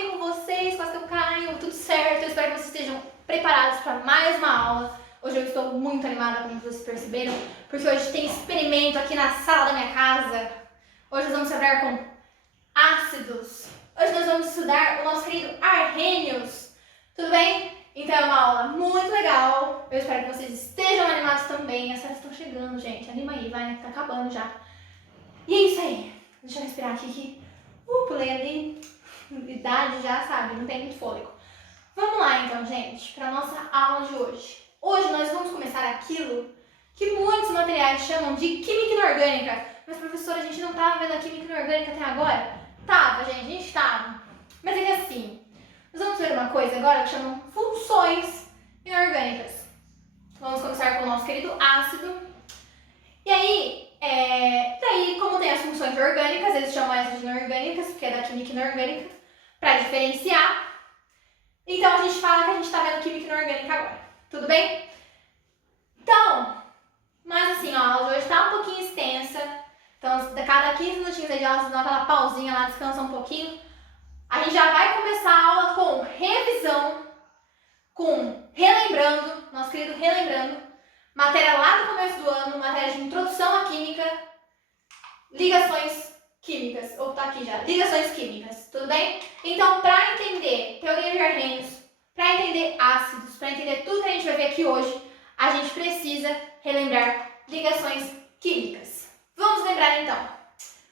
bem com vocês? Quase que eu caio, tudo certo? Eu espero que vocês estejam preparados para mais uma aula. Hoje eu estou muito animada, como vocês perceberam, porque hoje tem experimento aqui na sala da minha casa. Hoje nós vamos trabalhar com ácidos. Hoje nós vamos estudar o nosso querido Arrhenius. Tudo bem? Então é uma aula muito legal. Eu espero que vocês estejam animados também. As festas estão chegando, gente. Anima aí, vai, né? Tá acabando já. E é isso aí. Deixa eu respirar aqui que pulei ali. Idade já, sabe? Não tem muito fôlego. Vamos lá então, gente, para nossa aula de hoje. Hoje nós vamos começar aquilo que muitos materiais chamam de química inorgânica. Mas, professora, a gente não estava vendo a química inorgânica até agora? Tava, gente, a gente estava. Mas é que assim, nós vamos ver uma coisa agora que chamam funções inorgânicas. Vamos começar com o nosso querido ácido. E aí, como tem as funções orgânicas, eles chamam essas de inorgânicas, porque é da química inorgânica, para diferenciar. Então, a gente fala que a gente está vendo química inorgânica agora. Tudo bem? Então, mas assim, ó, a aula de hoje está um pouquinho extensa. Então, cada 15 minutinhos aí de aula, vocês dão aquela pausinha lá, descansam um pouquinho. A gente já vai começar a aula com revisão, com relembrando, nosso querido relembrando, matéria lá do começo do ano, matéria de introdução à química, ligações químicas, ou tá aqui já, ligações químicas, tudo bem? Então, para entender teoria de Arrhenius, para entender ácidos, para entender tudo que a gente vai ver aqui hoje, a gente precisa relembrar ligações químicas. Vamos lembrar então.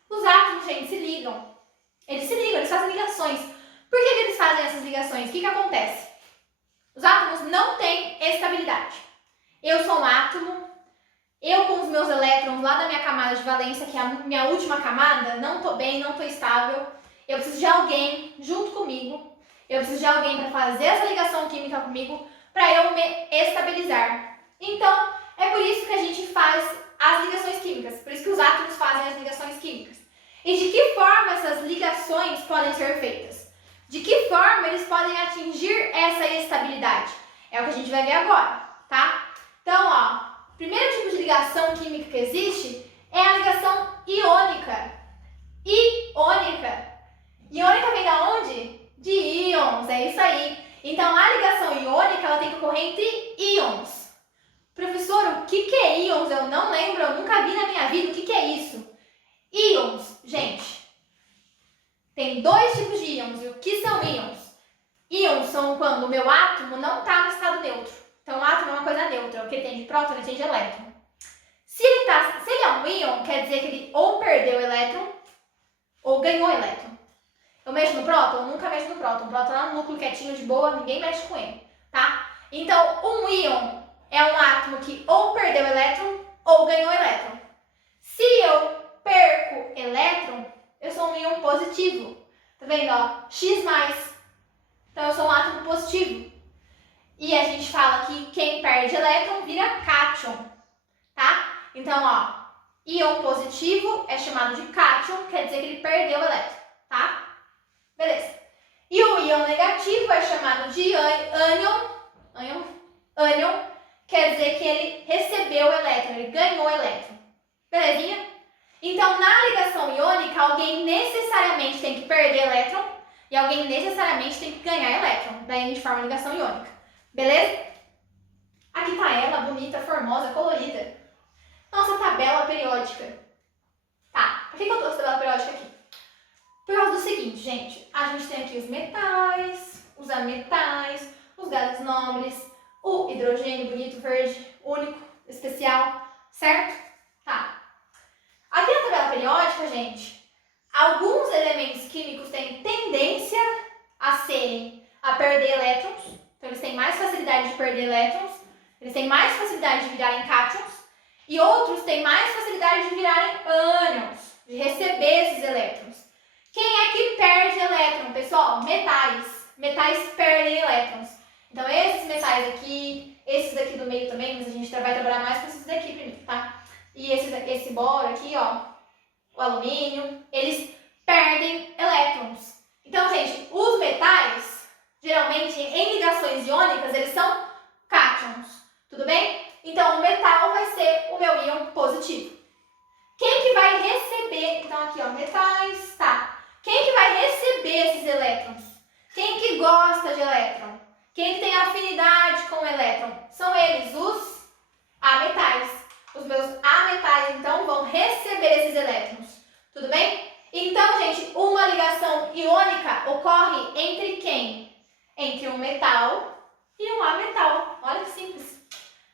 Os átomos, gente, se ligam. Eles fazem ligações. Por que eles fazem essas ligações? O que acontece? Os átomos não têm estabilidade. Eu sou um átomo, eu com os meus elétrons lá da minha camada de valência, que é a minha última camada, não estou bem, não estou estável. Eu preciso de alguém junto comigo. Eu preciso de alguém para fazer essa ligação química comigo, para eu me estabilizar. Então, é por isso que a gente faz as ligações químicas, por isso que os átomos fazem as ligações químicas. E de que forma essas ligações podem ser feitas? De que forma eles podem atingir essa estabilidade? É o que a gente vai ver agora, tá? Então, ó, o primeiro tipo de ligação química que existe é a ligação iônica. Iônica vem da onde? De íons, é isso aí. Então, a ligação iônica ela tem que ocorrer entre íons. Professor, o que é íons? Eu não lembro, eu nunca vi na minha vida. O que é isso? Íons, gente, tem dois tipos de íons. E o que são íons? Íons são quando o meu átomo não está no estado neutro. Então, o átomo é uma coisa neutra, o que tem de próton e tem de elétron. Se ele é um íon, quer dizer que ele ou perdeu elétron ou ganhou elétron. Eu mexo no próton? Eu nunca mexo no próton. O próton é um núcleo quietinho de boa, ninguém mexe com ele, tá? Então, um íon é um átomo que ou perdeu elétron ou ganhou elétron. Se eu perco elétron, eu sou um íon positivo. Tá vendo, ó? X+. Então, eu sou um átomo positivo. E a gente fala que quem perde elétron vira cátion, tá? Então, ó, íon positivo é chamado de cátion, quer dizer que ele perdeu elétron, tá? Beleza. E o íon negativo é chamado de ânion, quer dizer que ele recebeu elétron, ele ganhou elétron. Belezinha? Então, na ligação iônica, alguém necessariamente tem que perder elétron e alguém necessariamente tem que ganhar elétron. Daí a gente forma a ligação iônica. Beleza? Aqui tá ela, bonita, formosa, colorida. Nossa tabela periódica. Tá, por que eu trouxe a tabela periódica aqui? Por causa do seguinte, gente. A gente tem aqui os metais, os ametais, os gases nobres, o hidrogênio bonito, verde, único, especial, certo? Tá. Aqui na tabela periódica, gente, alguns elementos químicos têm tendência a perder elétrons. Então, eles têm mais facilidade de perder elétrons, eles têm mais facilidade de virarem cátions, e outros têm mais facilidade de virarem ânions, de receber esses elétrons. Quem é que perde elétron, pessoal? Metais. Metais perdem elétrons. Então, esses metais aqui, esses daqui do meio também, mas a gente vai trabalhar mais com esses daqui primeiro, tá? E esse boro aqui, ó, o alumínio, eles perdem elétrons. Então, gente, os metais, geralmente, em ligações iônicas, eles são cátions, tudo bem? Então, o metal vai ser o meu íon positivo. Quem que vai receber, então aqui, ó, metais, tá? Quem que vai receber esses elétrons? Quem que gosta de elétron? Quem que tem afinidade com o elétron? São eles, os ametais. Os meus ametais, então, vão receber esses elétrons. Tudo bem? Então, gente, uma ligação iônica ocorre entre quem? Entre um metal e um ametal. Olha que simples.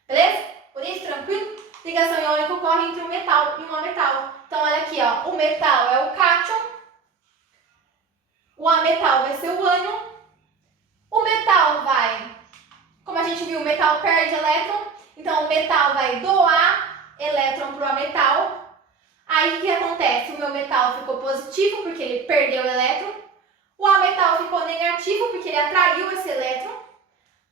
Beleza? Bonito, tranquilo? Ligação iônica ocorre entre um metal e um ametal. Então, olha aqui, ó. O metal é o cátion. O ametal vai ser o ânion. O metal vai, como a gente viu, o metal perde elétron. Então, o metal vai doar elétron para o ametal. Aí, o que acontece? O meu metal ficou positivo porque ele perdeu o elétron. O ametal ficou negativo porque ele atraiu esse elétron.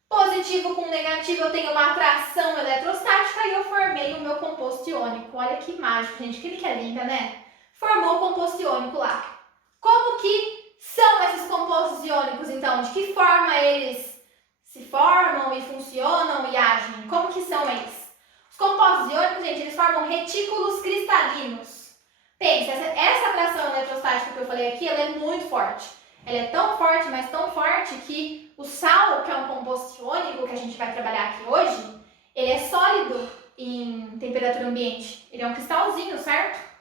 Positivo com negativo, eu tenho uma atração eletrostática e eu formei o meu composto iônico. Olha que mágico, gente. Que é linda, né? Formou o composto iônico lá. Como que são esses compostos iônicos, então? De que forma eles se formam e funcionam e agem? Como que são eles? Os compostos iônicos, gente, eles formam retículos cristalinos. Pensa, essa atração eletrostática que eu falei aqui, ela é muito forte. Ela é tão forte, mas tão forte que o sal, que é um composto iônico que a gente vai trabalhar aqui hoje, ele é sólido em temperatura ambiente. Ele é um cristalzinho, certo?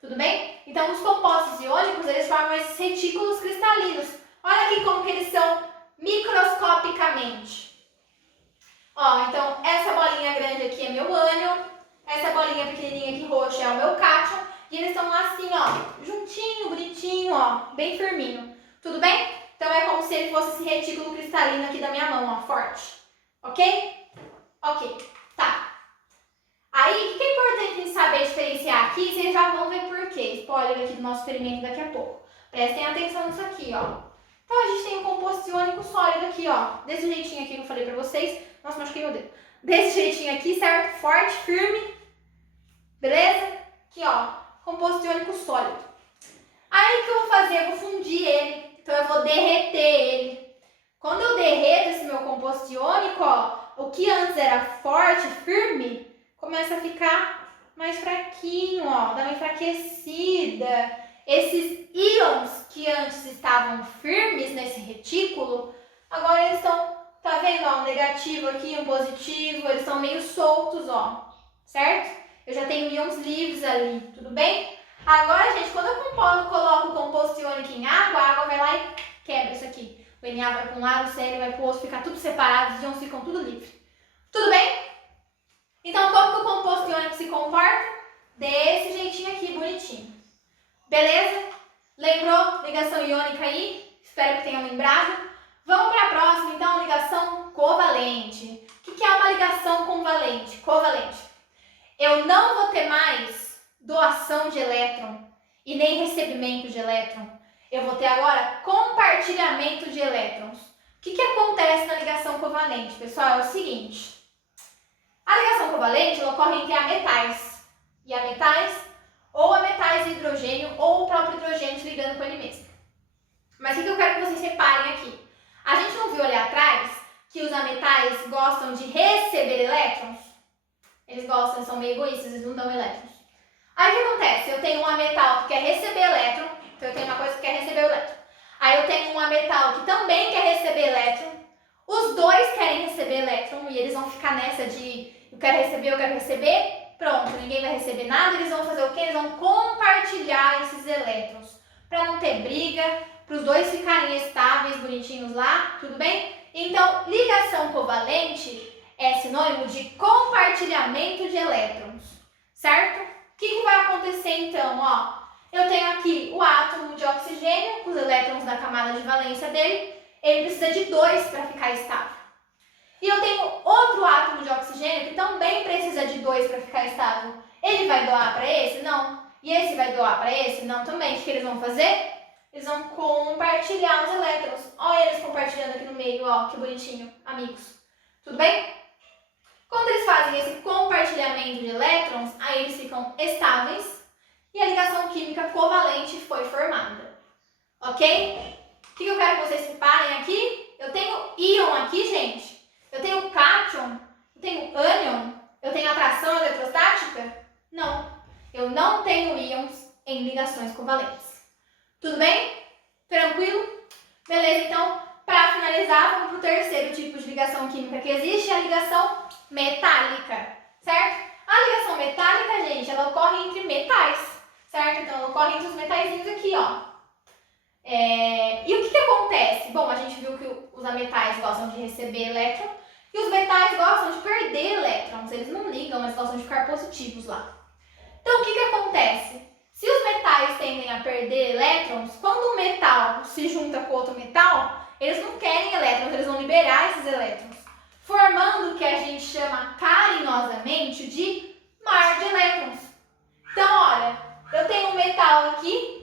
Tudo bem? Então, os compostos iônicos, eles formam esses retículos cristalinos. Olha aqui como que eles são microscopicamente. Ó, então, essa bolinha grande aqui é meu ânion, essa bolinha pequenininha aqui roxa é o meu cátion, e eles estão lá assim, ó, juntinho, bonitinho, ó, bem firminho. Tudo bem? Então, é como se ele fosse esse retículo cristalino aqui da minha mão, ó, forte. Ok? Ok, tá. Aí, o que é importante a gente saber diferenciar aqui? Vocês já vão ver por quê. Spoiler aqui do nosso experimento daqui a pouco. Prestem atenção nisso aqui, ó. Então, a gente tem um composto iônico sólido aqui, ó. Desse jeitinho aqui que eu falei pra vocês. Nossa, machuquei meu dedo. Desse jeitinho aqui, certo? Forte, firme. Beleza? Aqui, ó. Composto iônico sólido. Aí, o que eu vou fazer? Eu vou fundir ele. Então, eu vou derreter ele. Quando eu derreto esse meu composto iônico, ó, o que antes era forte, firme, começa a ficar mais fraquinho, ó, dá uma enfraquecida. Esses íons que antes estavam firmes nesse retículo, agora eles estão, tá vendo, ó, um negativo aqui, um positivo, eles estão meio soltos, ó, certo? Eu já tenho íons livres ali, tudo bem? Agora, gente, quando eu coloco o composto iônico em água, a água vai lá e quebra isso aqui. O Na vai para um lado, o Cl vai para o outro, fica tudo separado, os íons ficam tudo livres. Tudo bem? Então, como que o composto iônico se comporta? Desse jeitinho aqui, bonitinho. Beleza? Lembrou? Ligação iônica aí? Espero que tenham lembrado. Vamos para a próxima, então, ligação covalente. O que é uma ligação covalente? Eu não vou ter mais doação de elétron e nem recebimento de elétron. Eu vou ter agora compartilhamento de elétrons. O que acontece na ligação covalente, pessoal? É o seguinte. A ligação covalente ocorre entre ametais e ametais, ou ametais e hidrogênio, ou o próprio hidrogênio se ligando com ele mesmo. Mas o que eu quero que vocês reparem aqui? A gente não viu ali atrás que os ametais gostam de receber elétrons? Eles gostam, são meio egoístas, eles não dão elétrons. Aí o que acontece? Eu tenho um ametal que quer receber elétron, então eu tenho uma coisa que quer receber o elétron. Aí eu tenho um ametal que também quer receber elétron. Os dois querem receber elétron e eles vão ficar nessa de eu quero receber. Pronto, ninguém vai receber nada. Eles vão fazer o quê? Eles vão compartilhar esses elétrons. Para não ter briga, para os dois ficarem estáveis, bonitinhos lá, tudo bem? Então, ligação covalente é sinônimo de compartilhamento de elétrons, certo? O que vai acontecer então? Ó, eu tenho aqui o átomo de oxigênio, com os elétrons da camada de valência dele, ele precisa de 2 para ficar estável. E eu tenho outro átomo de oxigênio que também precisa de 2 para ficar estável. Ele vai doar para esse? Não. E esse vai doar para esse? Não também. O que eles vão fazer? Eles vão compartilhar os elétrons. Olha eles compartilhando aqui no meio, ó, que bonitinho, amigos. Tudo bem? Quando eles fazem esse compartilhamento de elétrons, aí eles ficam estáveis e a ligação química covalente foi formada. Ok? O que eu quero que vocês reparem aqui? Eu tenho íon aqui, gente. Eu tenho cátion. Eu tenho ânion. Eu tenho atração eletrostática? Não. Eu não tenho íons em ligações covalentes. Tudo bem? Tranquilo? Beleza, então, finalizar, vamos para o terceiro tipo de ligação química que existe, a ligação metálica, certo? A ligação metálica, gente, ela ocorre entre metais, certo? Então, ela ocorre entre os metaizinhos aqui, ó. E o que acontece? Bom, a gente viu que os ametais gostam de receber elétron e os metais gostam de perder elétrons. Eles não ligam, mas gostam de ficar positivos lá. Então, o que acontece? Se os metais tendem a perder elétrons, quando um metal se junta com outro metal, eles não querem elétrons, eles vão liberar esses elétrons, formando o que a gente chama carinhosamente de mar de elétrons. Então, olha, eu tenho um metal aqui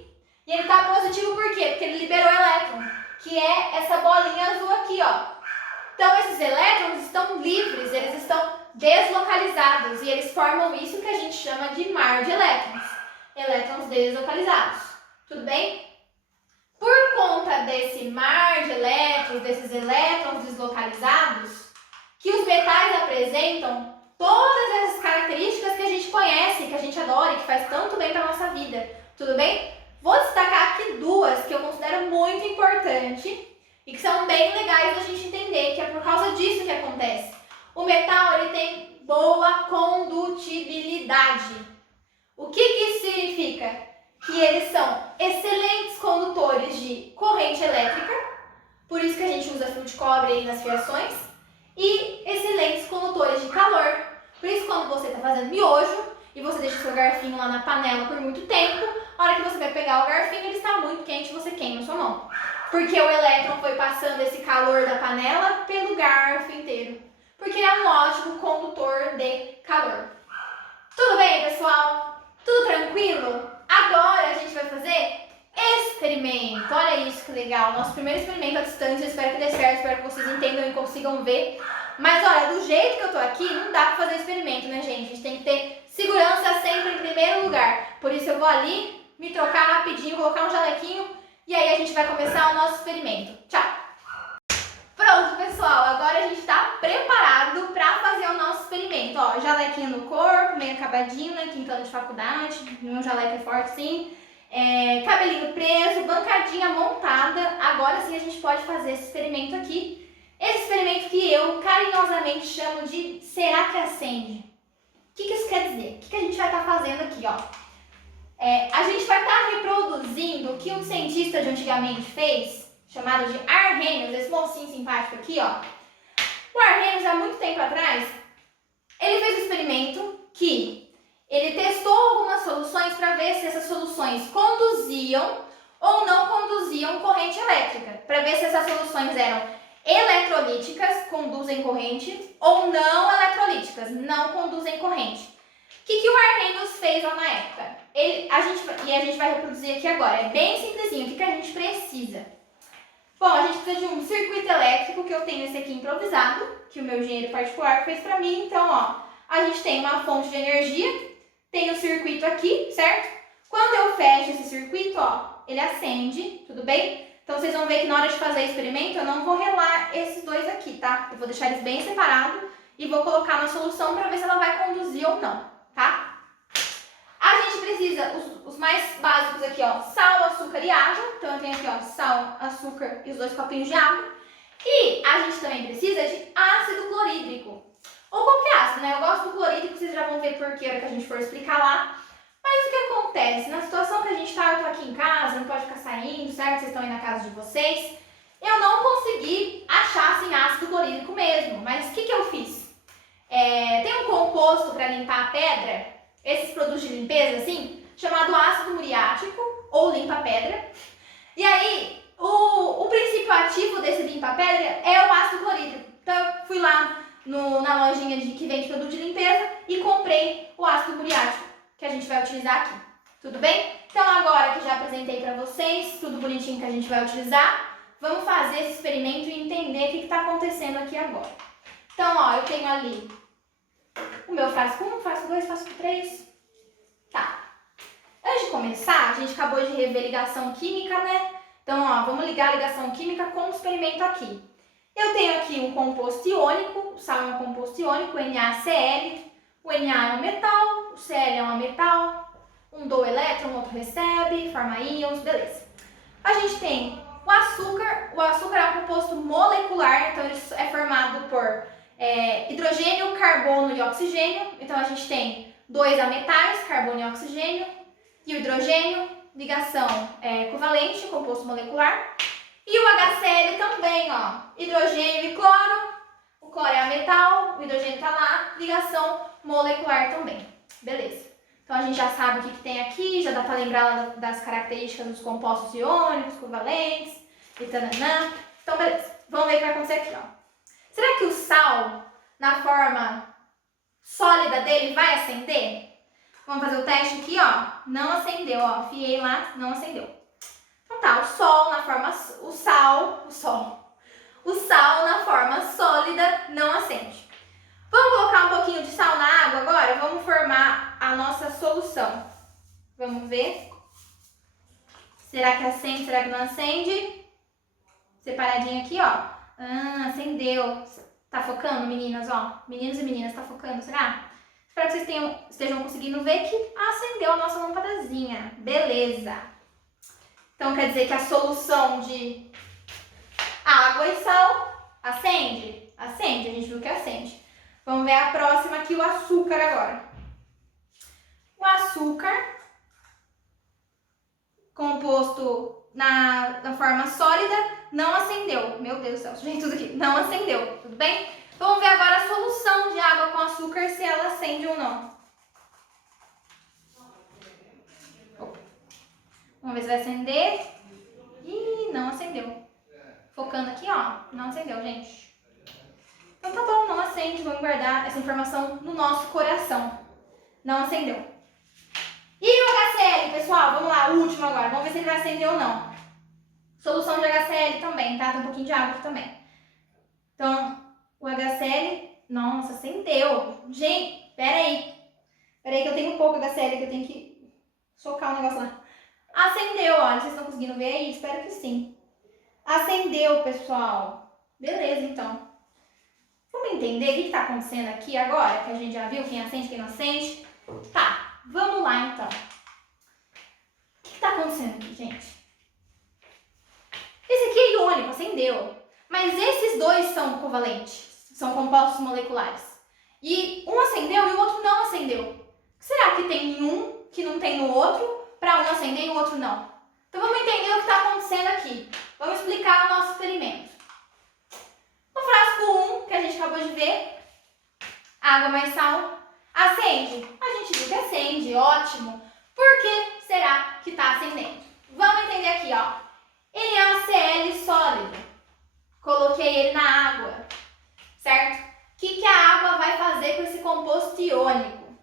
e ele está positivo por quê? Porque ele liberou elétron, que é essa bolinha azul aqui, ó. Então, esses elétrons estão livres, eles estão deslocalizados e eles formam isso que a gente chama de mar de elétrons. Elétrons deslocalizados. Tudo bem? Por conta desse mar de elétrons, desses elétrons deslocalizados, que os metais apresentam todas essas características que a gente conhece, que a gente adora e que faz tanto bem para a nossa vida. Tudo bem? Vou destacar aqui duas que eu considero muito importantes e que são bem legais da gente entender, que é por causa disso que acontece. O metal, ele tem boa condutibilidade. O que isso significa? Que eles são excelentes condutores de corrente elétrica, por isso que a gente usa fio de cobre aí nas fiações, e excelentes condutores de calor. Por isso, quando você está fazendo miojo e você deixa o seu garfinho lá na panela por muito tempo, a hora que você vai pegar o garfinho, ele está muito quente e você queima a sua mão. Porque o elétron foi passando esse calor da panela pelo garfo inteiro. Porque ele é um ótimo condutor de calor. Tudo bem, pessoal? Tudo tranquilo? Agora a gente vai fazer experimento. Olha isso que legal. Nosso primeiro experimento à distância. Eu espero que dê certo, espero que vocês entendam e consigam ver. Mas olha, do jeito que eu tô aqui, não dá pra fazer experimento, né, gente? A gente tem que ter segurança sempre em primeiro lugar. Por isso eu vou ali me trocar rapidinho, colocar um jalequinho e aí a gente vai começar o nosso experimento. Tchau! Pronto, pessoal, agora a gente está preparado para fazer o nosso experimento. Ó, jalequinho no corpo, meio acabadinho, né? Quinto ano de faculdade, meu jaleco é forte sim. Cabelinho preso, bancadinha montada. Agora sim a gente pode fazer esse experimento aqui. Esse experimento que eu carinhosamente chamo de será que acende? O que isso quer dizer? O que a gente vai estar fazendo aqui, ó? A gente vai estar reproduzindo o que um cientista de antigamente fez, chamado de Arrhenius, esse mocinho simpático aqui, ó. O Arrhenius, há muito tempo atrás, ele fez um experimento que ele testou algumas soluções para ver se essas soluções conduziam ou não conduziam corrente elétrica, para ver se essas soluções eram eletrolíticas, conduzem corrente, ou não eletrolíticas, não conduzem corrente. O que o Arrhenius fez lá na época? A gente vai reproduzir aqui agora, é bem simplesinho. O que a gente precisa? Bom, a gente precisa de um circuito elétrico, que eu tenho esse aqui improvisado, que o meu engenheiro particular fez pra mim. Então, ó, a gente tem uma fonte de energia, tem o circuito aqui, certo? Quando eu fecho esse circuito, ó, ele acende, tudo bem? Então, vocês vão ver que na hora de fazer o experimento, eu não vou relar esses dois aqui, tá? Eu vou deixar eles bem separados e vou colocar na solução para ver se ela vai conduzir ou não, tá? A gente precisa, os mais básicos aqui, ó, sal, açúcar e água. Então, eu tenho aqui, ó, sal, açúcar e os 2 copinhos de água. E a gente também precisa de ácido clorídrico. Ou qualquer ácido, né? Eu gosto do clorídrico, vocês já vão ver por que a hora que a gente for explicar lá. Mas o que acontece? Na situação que a gente tá, eu tô aqui em casa, não pode ficar saindo, certo? Vocês estão aí na casa de vocês. Eu não consegui achar, assim, ácido clorídrico mesmo. Mas o que eu fiz? Tem um composto para limpar a pedra, esses produtos de limpeza, assim, chamado ácido muriático, ou limpa-pedra. E aí, o princípio ativo desse limpa-pedra é o ácido clorídrico. Então, eu fui lá na lojinha que vende produto de limpeza e comprei o ácido muriático, que a gente vai utilizar aqui. Tudo bem? Então, agora que já apresentei para vocês tudo bonitinho que a gente vai utilizar, vamos fazer esse experimento e entender o que está acontecendo aqui agora. Então, ó, eu tenho ali o meu frasco 1, frasco 2, frasco 3. Tá. Antes de começar, a gente acabou de rever ligação química, né? Então, ó, vamos ligar a ligação química com o experimento aqui. Eu tenho aqui um composto iônico, o sal é um composto iônico, NaCl. O Na é um metal, o Cl é um metal. Um doa elétron, o outro recebe, forma íons, beleza. A gente tem o açúcar, o açúcar é um composto molecular, então ele é formado por hidrogênio, carbono e oxigênio. Então a gente tem dois ametais, carbono e oxigênio, e o hidrogênio, ligação covalente, composto molecular. E o HCl também, ó, hidrogênio e cloro. O cloro é ametal, o hidrogênio tá lá, ligação molecular também. Beleza. Então a gente já sabe o que tem aqui, já dá para lembrar das características dos compostos iônicos, covalentes e tananã. Então beleza, vamos ver o que vai acontecer aqui, ó. Será que o sal, na forma sólida dele, vai acender? Vamos fazer o teste aqui, ó. Não acendeu, ó. Afiei lá, não acendeu. Então tá, o sal na forma sólida não acende. Vamos colocar um pouquinho de sal na água agora? Vamos formar a nossa solução. Vamos ver. Será que acende? Será que não acende? Separadinho aqui, ó. Acendeu. Tá focando, meninas, ó? Meninos e meninas, tá focando, será? Espero que vocês estejam conseguindo ver que acendeu a nossa lâmpadazinha. Beleza. Então, quer dizer que a solução de água e sal acende? Acende, a gente viu que acende. Vamos ver a próxima aqui, o açúcar agora. O açúcar, composto na forma sólida, não acendeu. Meu Deus do céu, gente, tudo aqui. Não acendeu, tudo bem? Vamos ver agora a solução de água com açúcar, se ela acende ou não. Vamos ver se vai acender. Ih, não acendeu. Focando aqui, ó. Não acendeu, gente. Então tá bom, não acende. Vamos guardar essa informação no nosso coração. Não acendeu. E o HCl, pessoal? Vamos lá, o último agora. Vamos ver se ele vai acender ou não. Solução de HCl também, tá? Tem um pouquinho de água aqui também. Então, o HCl... Nossa, acendeu. Gente, peraí. Peraí que eu tenho pouco HCl, que eu tenho que socar o negócio lá. Acendeu, olha. Vocês estão conseguindo ver aí? Espero que sim. Acendeu, pessoal. Beleza, então. Vamos entender o que está acontecendo aqui agora? Que a gente já viu quem acende, quem não acende. Tá, vamos lá então. O que está acontecendo aqui, gente? Esse aqui é iônico, acendeu. Mas esses dois são covalentes. São compostos moleculares. E um acendeu e o outro não acendeu. Será que tem um que não tem no outro para um acender e o outro não? Então vamos entender o que está acontecendo aqui. Vamos explicar o nosso experimento. No frasco 1, que a gente acabou de ver, água mais sal, acende. A gente viu que acende, ótimo. Por que será que está acendendo? Vamos entender aqui, ó. NaCl sólido. Coloquei ele na água, certo? O que a água vai fazer com esse composto iônico?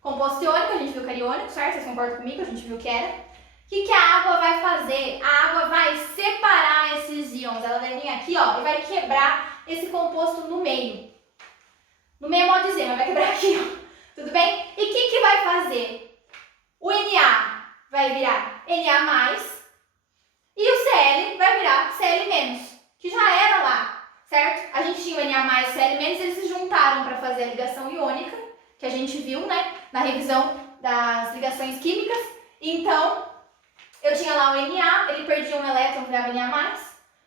Composto iônico, a gente viu que era iônico, certo? Vocês concordam comigo? A gente viu que era. O que a água vai fazer? A água vai separar esses íons. Ela vai vir aqui, ó, e vai quebrar esse composto no meio. No meio é modo dizer, mas vai quebrar aqui, ó. Tudo bem? E o que vai fazer? O Na vai virar Na+, e o Cl vai virar Cl-, que já era lá, certo? A gente tinha o Na+, e Cl-, eles se juntaram para fazer a ligação iônica, que a gente viu, né, na revisão das ligações químicas. Então, eu tinha lá o Na, ele perdia um elétron, virava Na+,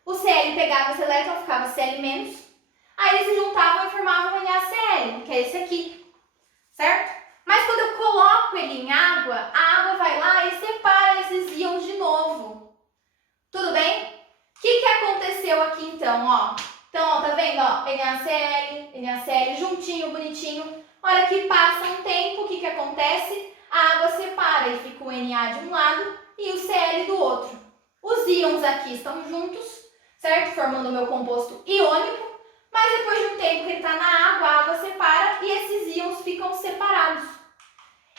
o Cl pegava esse elétron, ficava Cl-, aí eles se juntavam e formavam o NaCl, que é esse aqui, certo? Mas quando eu coloco ele em água, a água vai lá e separa esses íons de novo. Tudo bem? O que aconteceu aqui então, ó? Então, ó, tá vendo, ó? NaCl, juntinho, bonitinho. A hora que passa um tempo, o que acontece? A água separa e fica o Na de um lado e o Cl do outro. Os íons aqui estão juntos, certo? Formando o meu composto iônico. Mas depois de um tempo que ele está na água, a água separa e esses íons ficam separados.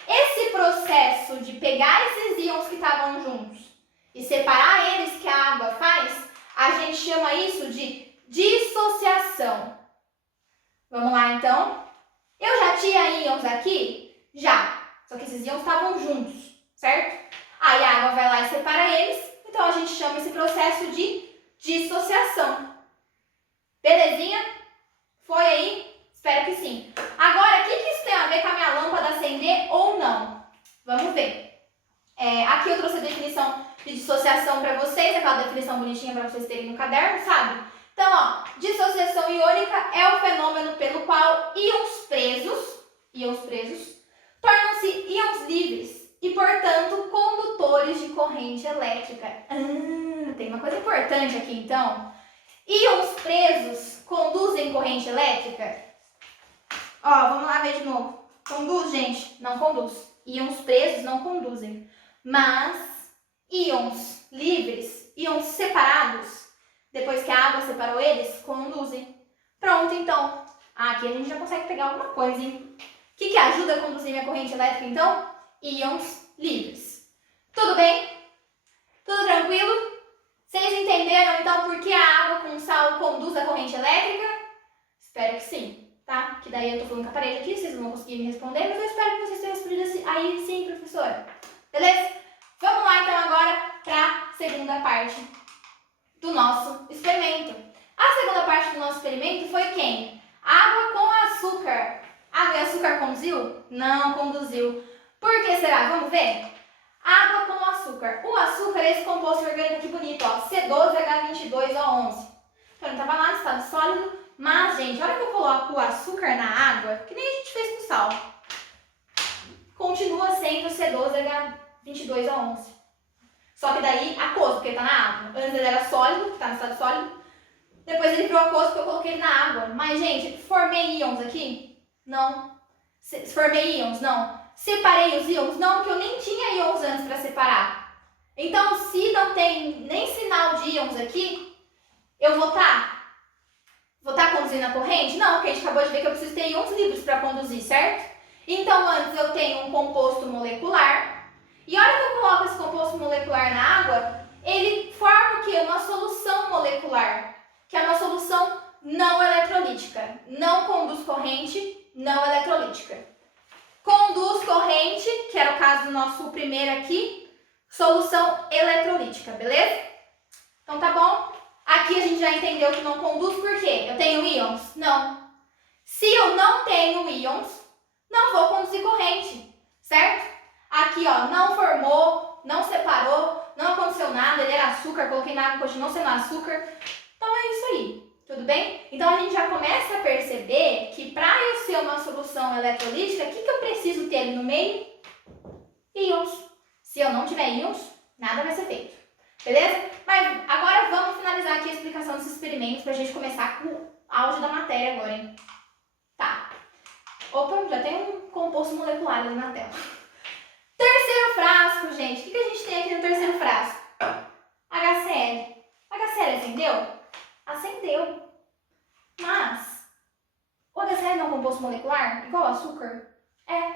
Esse processo de pegar esses íons que estavam juntos e separar eles que a água faz, a gente chama isso de dissociação. Vamos lá então? Eu já tinha íons aqui? Já. Só que esses íons estavam juntos, certo? Aí a água vai lá e separa eles, então a gente chama esse processo de dissociação. Belezinha? Foi aí? Espero que sim. Agora, o que isso tem a ver com a minha lâmpada acender ou não? Vamos ver. Aqui eu trouxe a definição de dissociação para vocês, aquela definição explicação bonitinha para vocês terem no caderno, sabe? Então, ó, dissociação iônica é o fenômeno pelo qual íons presos, tornam-se íons livres e, portanto, condutores de corrente elétrica. Tem uma coisa importante aqui, então. Íons presos conduzem corrente elétrica? Ó, vamos lá ver de novo. Conduz, gente? Não conduz. Íons presos não conduzem. Mas íons livres, íons separados, depois que a água separou eles, conduzem. Pronto, então. Aqui a gente já consegue pegar alguma coisa, hein? O que ajuda a conduzir minha corrente elétrica, então? Íons livres. Tudo bem? Tudo tranquilo? Vocês entenderam, então, por que a água com sal conduz a corrente elétrica? Espero que sim, tá? Que daí eu tô falando com a parede aqui, vocês não vão conseguir me responder, mas eu espero que vocês tenham respondido aí sim, professora. Beleza? Vamos lá, então, agora para a segunda parte do nosso experimento. A segunda parte do nosso experimento foi quem? Água com açúcar. Água e açúcar conduziu? Não conduziu. Por que será? Vamos ver? Água com açúcar. O açúcar é esse composto orgânico aqui bonito, ó, C12H22O11. Então, ele estava lá no estado sólido, mas, gente, a hora que eu coloco o açúcar na água, que nem a gente fez com sal, continua sendo C12H22O11. Só que daí aquoso, porque ele está na água. Antes ele era sólido, que está no estado sólido. Depois ele virou aquoso porque eu coloquei ele na água. Mas, gente, formei íons aqui? Não. Formei íons? Não. Separei os íons? Não, porque eu nem tinha íons antes para separar. Então, se não tem nem sinal de íons aqui, eu vou estar conduzindo a corrente? Não, porque a gente acabou de ver que eu preciso ter íons livres para conduzir, certo? Então, antes eu tenho um composto molecular. E a hora que eu coloco esse composto molecular na água, ele forma o quê? Uma solução molecular, que é uma solução não eletrolítica. Não conduz corrente não eletrolítica. Conduz corrente, que era o caso do nosso primeiro aqui, solução eletrolítica, beleza? Então tá bom? Aqui a gente já entendeu que não conduz, por quê? Eu tenho íons? Não. Se eu não tenho íons, não vou conduzir corrente, certo? Aqui, ó, não formou, não separou, não aconteceu nada, ele era açúcar, coloquei na água, continuou sendo açúcar. Então é isso aí. Tudo bem? Então a gente já começa a perceber que para eu ser uma solução eletrolítica, o que eu preciso ter ali no meio? Íons. Se eu não tiver íons, nada vai ser feito. Beleza? Mas agora vamos finalizar aqui a explicação desses experimentos para a gente começar com o auge da matéria agora, hein? Tá. Opa, já tem um composto molecular ali na tela. Terceiro frasco, gente. O que a gente tem aqui no terceiro frasco? HCl. HCl acendeu? Acendeu. Mas o HCl não é um composto molecular? Igual ao açúcar? É.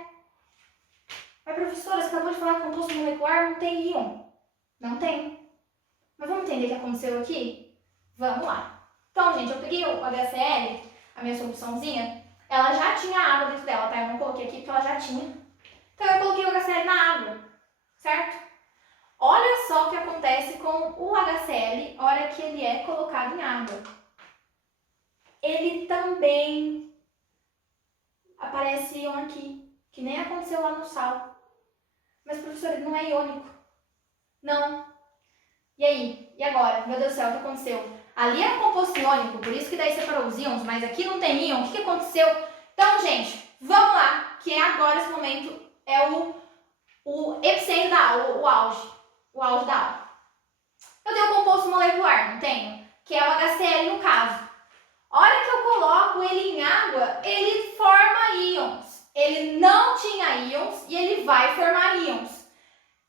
Mas professora, você acabou de falar que composto molecular não tem íon. Não tem. Mas vamos entender o que aconteceu aqui? Vamos lá. Então, gente, eu peguei o HCl, a minha soluçãozinha, ela já tinha água dentro dela, tá? Eu não coloquei aqui porque ela já tinha. Então eu coloquei o HCl na água, certo? Olha só o que acontece com o HCl na hora que ele é colocado em água. Ele também aparece íon aqui, que nem aconteceu lá no sal. Mas, professor, ele não é iônico. Não. E aí? E agora? Meu Deus do céu, o que aconteceu? Ali é um composto iônico, por isso que daí separou os íons, mas aqui não tem íon. O que aconteceu? Então, gente, vamos lá, que é agora esse momento é o epicentro da aula, o auge da aula. Eu tenho um composto molecular, não tenho? Que é o HCl no caso. A hora que eu coloco ele em água, ele forma íons. Ele não tinha íons e ele vai formar íons.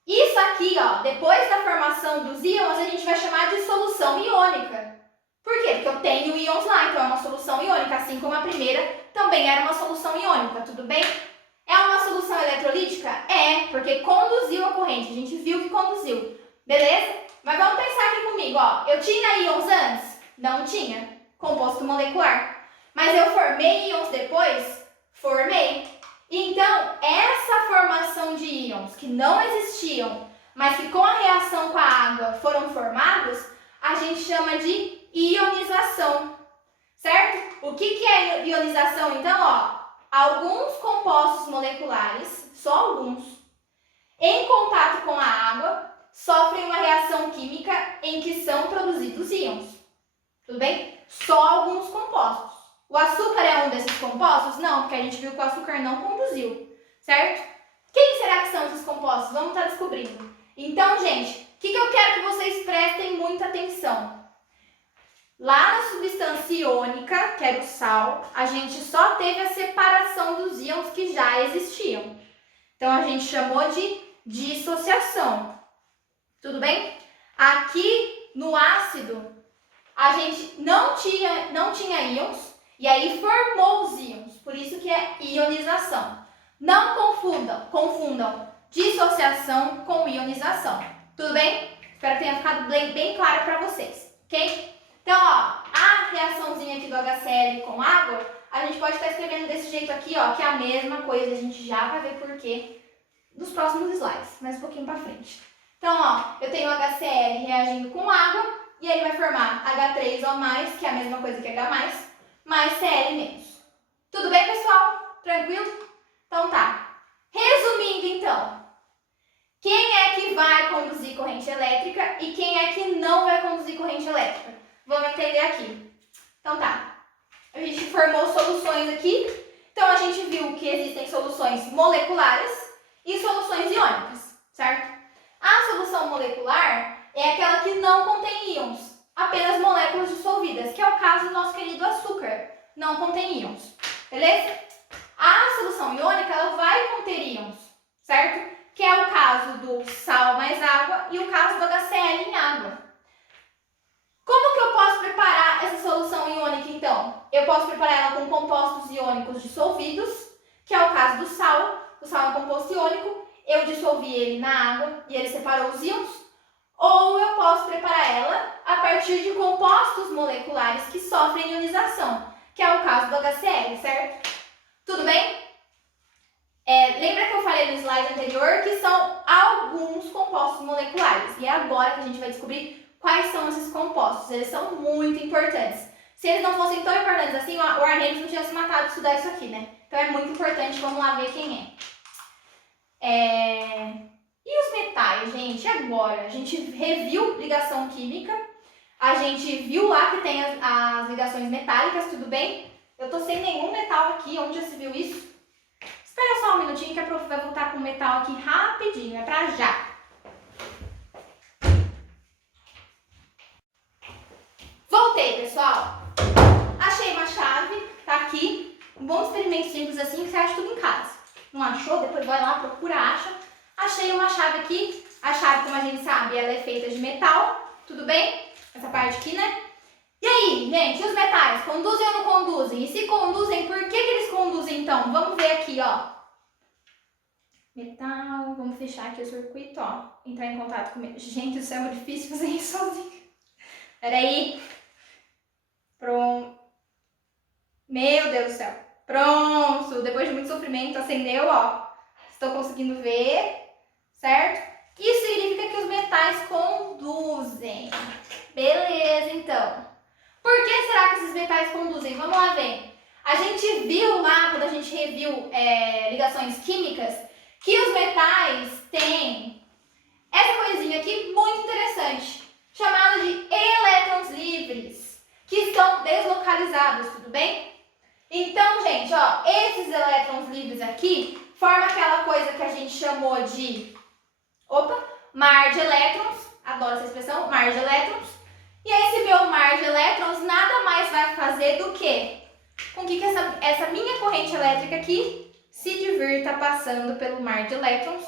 Isso aqui, ó, depois da formação dos íons, a gente vai chamar de solução iônica. Por quê? Porque eu tenho íons lá, então é uma solução iônica, assim como a primeira também era uma solução iônica, tudo bem? É uma solução eletrolítica? É, porque conduziu a corrente, a gente viu que conduziu, beleza? Mas vamos pensar aqui comigo, ó, eu tinha íons antes? Não tinha, composto molecular. Mas eu formei íons depois? Formei. Então, essa formação de íons que não existiam, mas que com a reação com a água foram formados, a gente chama de ionização, certo? O que é ionização, então? Ó, alguns compostos moleculares, só alguns, em contato com a água, sofrem uma reação química em que são produzidos íons. Tudo bem? Só alguns compostos. O açúcar é um desses compostos? Não, porque a gente viu que o açúcar não conduziu, certo? Quem será que são esses compostos? Vamos estar descobrindo. Então, gente, o que eu quero que vocês prestem muita atenção? Lá na substância iônica, que era o sal, a gente só teve a separação dos íons que já existiam. Então, a gente chamou de dissociação. Tudo bem? Aqui no ácido, a gente não tinha íons e aí formou os íons. Por isso que é ionização. Não confundam dissociação com ionização. Tudo bem? Espero que tenha ficado bem claro para vocês, ok? Então, ó, a reaçãozinha aqui do HCl com água, a gente pode estar escrevendo desse jeito aqui, ó, que é a mesma coisa, a gente já vai ver por quê nos próximos slides, mais um pouquinho para frente. Então, ó, eu tenho HCl reagindo com água, e aí vai formar H3O+, que é a mesma coisa que H+, mais Cl-. Tudo bem, pessoal? Tranquilo? Então tá. Resumindo, então, quem é que vai conduzir corrente elétrica e quem é que não vai conduzir corrente elétrica? Vamos entender aqui. Então tá. A gente formou soluções aqui. Então a gente viu que existem soluções moleculares e soluções iônicas, certo? A solução molecular é aquela que não contém íons, apenas moléculas dissolvidas, que é o caso do nosso querido açúcar, não contém íons, beleza? A solução iônica, ela vai conter íons, certo? Que é o caso do sal mais água e o caso do HCl em água. Como que eu posso preparar essa solução iônica, então? Eu posso preparar ela com compostos iônicos dissolvidos, que é o caso do sal. O sal é um composto iônico, eu dissolvi ele na água e ele separou os íons. Ou eu posso preparar ela a partir de compostos moleculares que sofrem ionização, que é o caso do HCl, certo? Tudo bem? Lembra que eu falei no slide anterior que são alguns compostos moleculares. E é agora que a gente vai descobrir quais são esses compostos. Eles são muito importantes. Se eles não fossem tão importantes assim, o Arrhenius não tinha se matado de estudar isso aqui, né? Então é muito importante, vamos lá ver quem é. E os metais, gente? Agora, a gente reviu ligação química, a gente viu lá que tem as ligações metálicas, tudo bem? Eu tô sem nenhum metal aqui, onde já se viu isso? Espera só um minutinho que a prof vai voltar com o metal aqui rapidinho, é pra já. Voltei, pessoal. Achei uma chave, tá aqui. Um bom experimento simples assim que você acha tudo em casa. Não achou? Depois vai lá, procura, acha. Achei uma chave aqui. A chave, como a gente sabe, ela é feita de metal. Tudo bem? Essa parte aqui, né? E aí, gente, os metais conduzem ou não conduzem? E se conduzem, por que eles conduzem então? Vamos ver aqui, ó. Metal, vamos fechar aqui o circuito, ó. Entrar em contato com... Gente, isso é muito difícil fazer isso sozinho. Peraí. Pronto. Meu Deus do céu. Pronto. Depois de muito sofrimento, acendeu, ó. Estou conseguindo ver, certo? Isso significa que os metais conduzem. Beleza, então. Por que será que esses metais conduzem? Vamos lá ver. A gente viu lá, quando a gente reviu ligações químicas, que os metais têm essa coisinha aqui muito interessante, chamada de elétrons livres, que estão deslocalizados, tudo bem? Então, gente, ó, esses elétrons livres aqui formam aquela coisa que a gente chamou de, mar de elétrons, adoro essa expressão, mar de elétrons. E esse meu mar de elétrons nada mais vai fazer do que com que essa minha corrente elétrica aqui se divirta passando pelo mar de elétrons,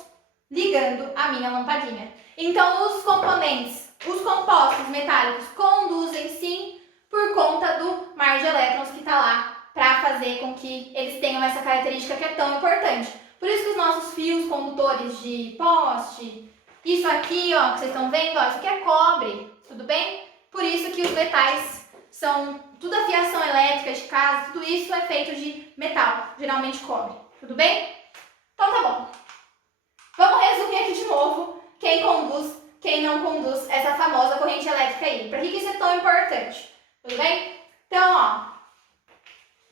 ligando a minha lampadinha. Então, os componentes, os compostos metálicos conduzem sim por conta do mar de elétrons que está lá para fazer com que eles tenham essa característica que é tão importante. Por isso que os nossos fios condutores de poste, isso aqui, ó, que vocês estão vendo, ó, isso aqui é cobre, tudo bem? Por isso que os metais são, tudo a fiação elétrica de casa, tudo isso é feito de metal, geralmente cobre, tudo bem? Então tá bom. Vamos resumir aqui de novo quem conduz, quem não conduz essa famosa corrente elétrica aí. Para que isso é tão importante? Tudo bem? Então, ó,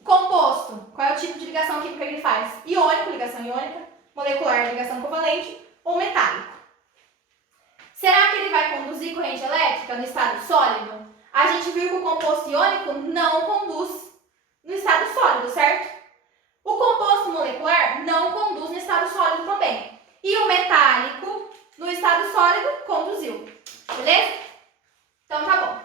composto, qual é o tipo de ligação química que ele faz? Iônico, ligação iônica, molecular, ligação covalente ou metálico. Será que ele vai conduzir corrente elétrica no estado sólido? A gente viu que o composto iônico não conduz no estado sólido, certo? O composto molecular não conduz no estado sólido também. E o metálico, no estado sólido, conduziu. Beleza? Então tá bom.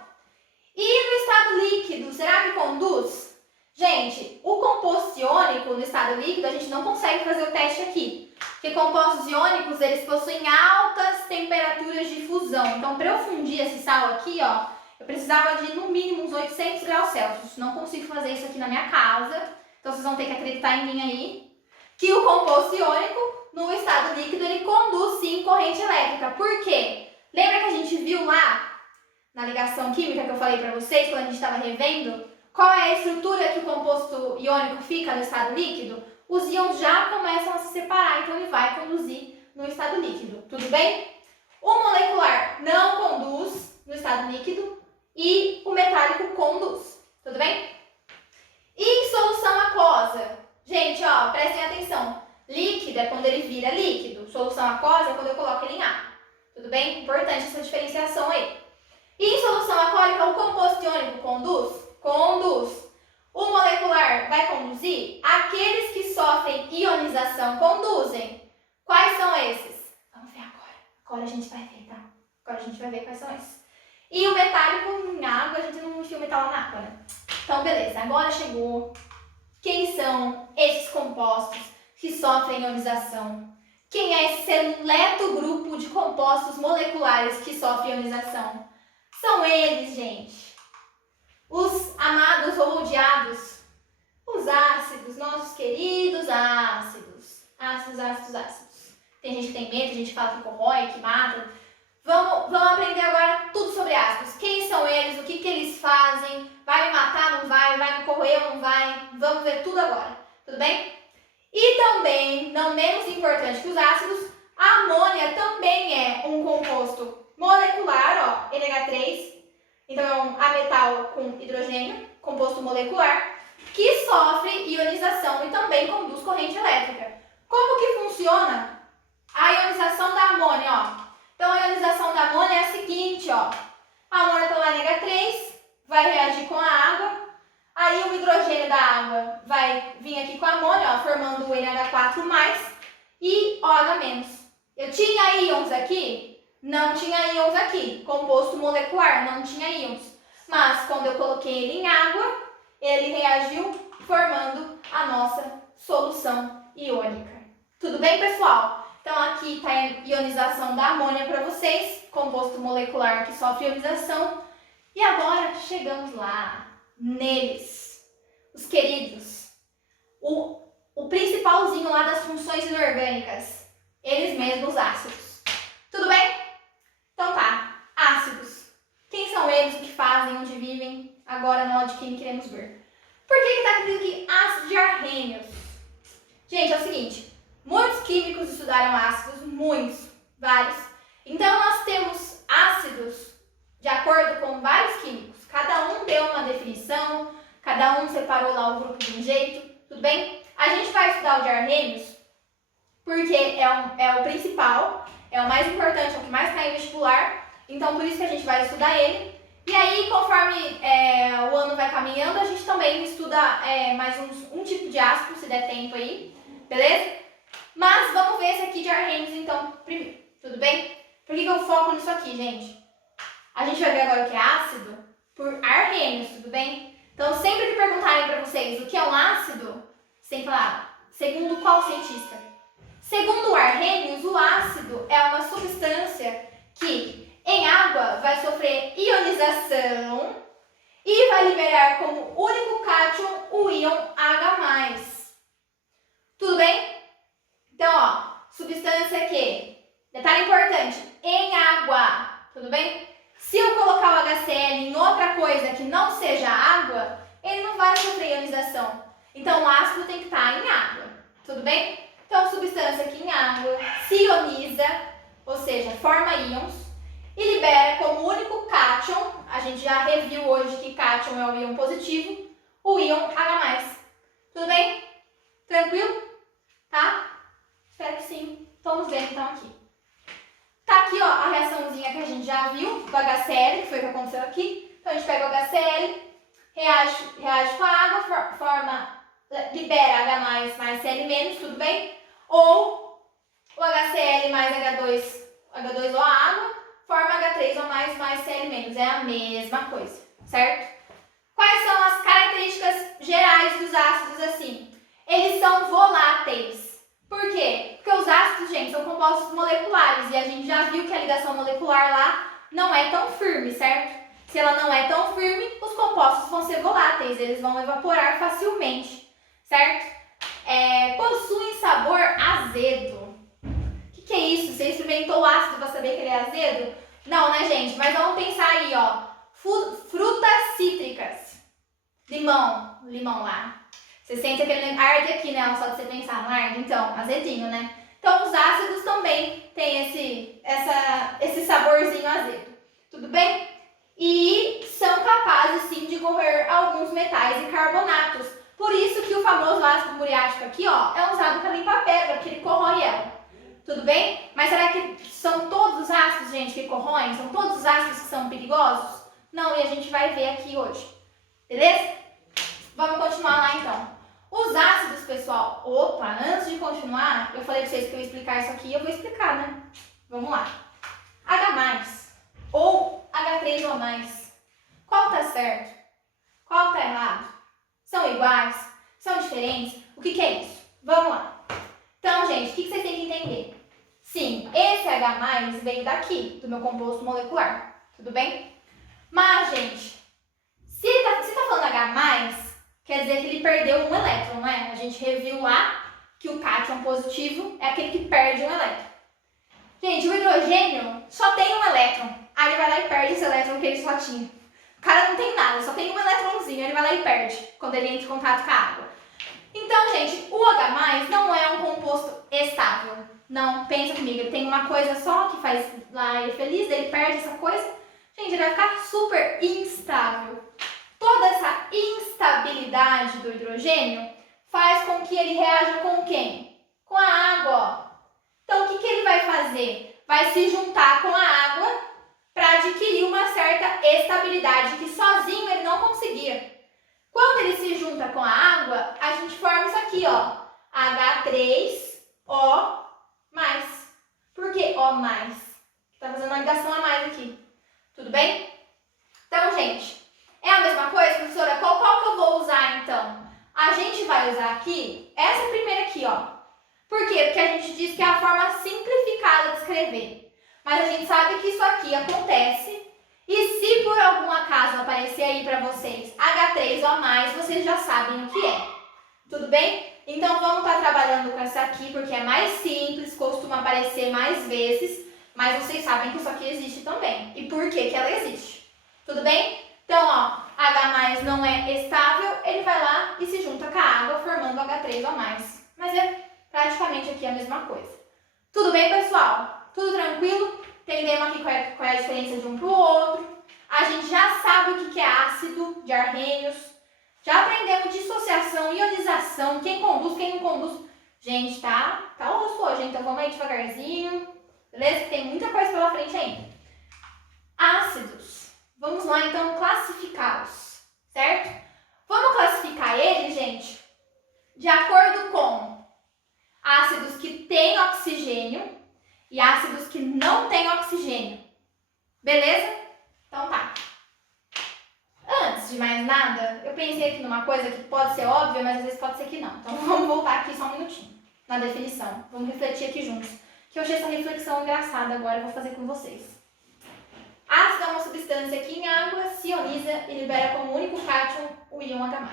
E no estado líquido, será que conduz? Gente, o composto iônico no estado líquido, a gente não consegue fazer o teste aqui. Porque compostos iônicos, eles possuem altas temperaturas de fusão. Então, para eu fundir esse sal aqui, ó, eu precisava de, no mínimo, uns 800 graus Celsius. Não consigo fazer isso aqui na minha casa. Então, vocês vão ter que acreditar em mim aí. Que o composto iônico, no estado líquido, ele conduz, sim, corrente elétrica. Por quê? Lembra que a gente viu lá, na ligação química que eu falei para vocês, quando a gente estava revendo, qual é a estrutura que o composto iônico fica no estado líquido? Os íons já começam a se separar, então ele vai conduzir no estado líquido. Tudo bem? O molecular não conduz no estado líquido e o metálico conduz. Tudo bem? E em solução aquosa? Gente, ó, prestem atenção. Líquido é quando ele vira líquido. Solução aquosa é quando eu coloco ele em água. Tudo bem? Importante essa diferenciação aí. E em solução alcoólica, o composto iônico conduz? Conduz. O molecular vai conduzir? Aqueles que sofrem ionização conduzem. Quais são esses? Vamos ver agora. Agora a gente vai ver, tá? Agora a gente vai ver quais são esses. E o metálico em água, a gente não enfia o metal na água, né? Então, beleza. Agora chegou. Quem são esses compostos que sofrem ionização? Quem é esse seleto grupo de compostos moleculares que sofrem ionização? São eles, gente. Os amados ou odiados, os ácidos, nossos queridos ácidos. Ácidos. Tem gente que tem medo, a gente fala que corrói, que mata. Vamos aprender agora tudo sobre ácidos. Quem são eles, o que eles fazem, vai me matar, não vai, vai me corroer ou não vai. Vamos ver tudo agora, tudo bem? E também, não menos importante que os ácidos, a amônia também é um composto molecular, ó, NH3. Então, é um ametal com hidrogênio, composto molecular, que sofre ionização e também conduz corrente elétrica. Como que funciona a ionização da amônia, ó? Então, a ionização da amônia é a seguinte, ó. A amônia está lá em NH3, vai reagir com a água, aí o hidrogênio da água vai vir aqui com a amônia, ó, formando o NH4+, e OH-. Eu tinha íons aqui? Não tinha íons aqui, composto molecular, não tinha íons. Mas quando eu coloquei ele em água, ele reagiu formando a nossa solução iônica. Tudo bem, pessoal? Então aqui está a ionização da amônia para vocês, composto molecular que sofre ionização. E agora chegamos lá, neles, os queridos. O principalzinho lá das funções inorgânicas, eles mesmos, os ácidos. Tudo bem? Então tá, ácidos. Quem são eles, o que fazem, onde vivem? Agora na aula de quem queremos ver. Por que está escrito aqui ácidos de arrênios? Gente, é o seguinte, muitos químicos estudaram ácidos, muitos, vários. Então nós temos ácidos de acordo com vários químicos. Cada um deu uma definição, cada um separou lá o grupo de um jeito, tudo bem? A gente vai estudar o de arrênios porque é o principal, é o mais importante, é o que mais cai em vestibular. Então, por isso que a gente vai estudar ele. E aí, conforme o ano vai caminhando, a gente também estuda mais um tipo de ácido, se der tempo aí, beleza? Mas vamos ver esse aqui de arrênios, então, primeiro, tudo bem? Por que eu foco nisso aqui, gente? A gente vai ver agora o que é ácido por arrênios, tudo bem? Então, sempre que perguntarem para vocês o que é um ácido, você tem que falar, segundo qual cientista? Segundo o Arrhenius, o ácido é uma substância que em água vai sofrer ionização e vai liberar como único cátion o íon H+. Tudo bem? Então, ó, substância que, detalhe importante, em água, tudo bem? Se eu colocar o HCl em outra coisa que não seja água, ele não vai sofrer ionização. Então, o ácido tem que estar em água, tudo bem? Então, substância que em água se ioniza, ou seja, forma íons, e libera como único cátion, a gente já reviu hoje que cátion é o íon positivo, o íon H+. Tudo bem? Tranquilo? Tá? Espero que sim. Vamos ver então aqui. Tá aqui, ó, a reaçãozinha que a gente já viu do HCl, que foi o que aconteceu aqui. Então a gente pega o HCl, reage com a água, libera H+, mais Cl-, tudo bem? Ou o HCl mais H2O, a água, forma H3O+, mais Cl-. É a mesma coisa, certo? Quais são as características gerais dos ácidos assim? Eles são voláteis. Por quê? Porque os ácidos, gente, são compostos moleculares e a gente já viu que a ligação molecular lá não é tão firme, certo? Se ela não é tão firme, os compostos vão ser voláteis, eles vão evaporar facilmente, certo? Possuem sabor azedo. O que é isso? Você experimentou o ácido para saber que ele é azedo? Não, né, gente? Mas vamos pensar aí, ó. Frutas cítricas. Limão lá. Você sente aquele arde aqui, né? Só de você pensar no arde. Então, azedinho, né? Então, os ácidos também têm esse saborzinho azedo. Tudo bem? E são capazes, sim, de corroer alguns metais e carbonatos. Por isso que o famoso ácido muriático aqui, ó, é usado para limpar a pedra, porque ele corrói ela. Tudo bem? Mas será que são todos os ácidos, gente, que corroem? São todos os ácidos que são perigosos? Não, e a gente vai ver aqui hoje. Beleza? Vamos continuar lá, então. Os ácidos, pessoal, antes de continuar, eu falei pra vocês que eu ia explicar isso aqui, eu vou explicar, né? Vamos lá. H+, ou H3O+, qual tá certo? Qual tá errado? São iguais? São diferentes? O que é isso? Vamos lá. Então, gente, o que vocês têm que entender? Sim, esse H+ veio daqui, do meu composto molecular, tudo bem? Mas, gente, se tá falando H+, quer dizer que ele perdeu um elétron, não é? A gente reviu lá que o cátion positivo é aquele que perde um elétron. Gente, o hidrogênio só tem um elétron. Aí ele vai lá e perde esse elétron que ele só tinha. O cara não tem nada, só tem um elétronzinho, ele vai lá e perde quando ele entra em contato com a água. Então, gente, o H+ não é um composto estável. Não, pensa comigo, ele tem uma coisa só que faz lá ele feliz, ele perde essa coisa. Gente, ele vai ficar super instável. Toda essa instabilidade do hidrogênio faz com que ele reaja com quem? Com a água. Então, o que ele vai fazer? Vai se juntar com a água para adquirir uma certa estabilidade que sozinho ele não conseguia. Quando ele se junta com a água, a gente forma isso aqui, ó, H3O+. Por que O+? Tá fazendo uma ligação a mais aqui. Tudo bem? Então, gente, é a mesma coisa, professora? Qual que eu vou usar, então? A gente vai usar aqui, essa primeira aqui, ó. Por quê? Porque a gente diz que é a forma simplificada de escrever. Mas a gente sabe que isso aqui acontece. E se por algum acaso aparecer aí para vocês H3O+, vocês já sabem o que é. Tudo bem? Então vamos estar trabalhando com essa aqui, porque é mais simples, costuma aparecer mais vezes. Mas vocês sabem que isso aqui existe também. E por que ela existe? Tudo bem? Então, ó, H+ não é estável, ele vai lá e se junta com a água, formando H3O+. Mas é praticamente aqui a mesma coisa. Tudo bem, pessoal? Tudo tranquilo? Entendemos aqui qual é a diferença de um para o outro. A gente já sabe o que é ácido de Arrhenius. Já aprendemos dissociação, ionização, quem conduz, quem não conduz. Gente, tá osso hoje, então vamos aí devagarzinho. Beleza? Tem muita coisa pela frente ainda. Ácidos. Vamos lá, então, classificá-los, certo? Vamos classificar eles, gente, de acordo com ácidos que têm oxigênio e ácidos que não têm oxigênio. Beleza? Então tá. Antes de mais nada, eu pensei aqui numa coisa que pode ser óbvia, mas às vezes pode ser que não. Então vamos voltar aqui só um minutinho na definição. Vamos refletir aqui juntos. Que eu achei essa reflexão engraçada agora, eu vou fazer com vocês. Ácido é uma substância que em água se ioniza e libera como único cátion o íon H+.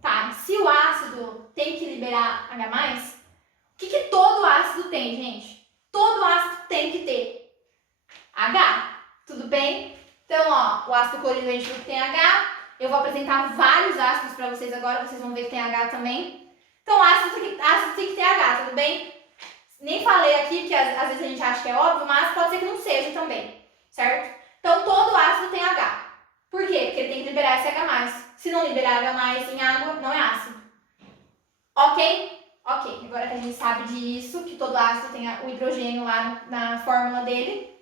Tá, se o ácido tem que liberar H+, o que todo ácido tem, gente? Todo ácido tem que ter H, tudo bem? Então, ó, o ácido clorídrico a gente viu que tem H. Eu vou apresentar vários ácidos para vocês agora, vocês vão ver que tem H também. Então, ácido tem que ter H, tudo bem? Nem falei aqui, porque às vezes a gente acha que é óbvio, mas pode ser que não seja também, certo? Então, todo ácido tem H. Por quê? Porque ele tem que liberar esse H+. Se não liberar H+ em água, não é ácido. Ok? Ok, agora que a gente sabe disso, que todo ácido tem o hidrogênio lá na fórmula dele,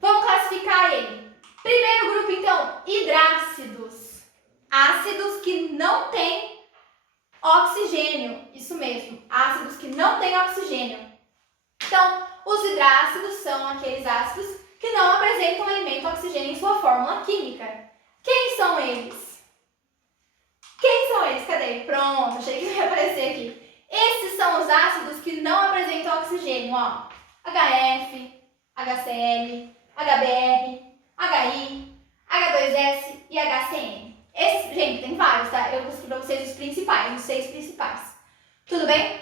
vamos classificar ele. Primeiro grupo, então, hidrácidos. Ácidos que não têm oxigênio. Isso mesmo, ácidos que não têm oxigênio. Então, os hidrácidos são aqueles ácidos que não apresentam elemento oxigênio em sua fórmula química. Quem são eles? Quem são eles? Cadê? Pronto, achei que ia aparecer aqui. Esses são os ácidos que não apresentam oxigênio, ó. HF, HCl, HBr, HI, H2S e HCN. Gente, tem vários, tá? Eu consegui para vocês os principais, os 6 principais. Tudo bem? O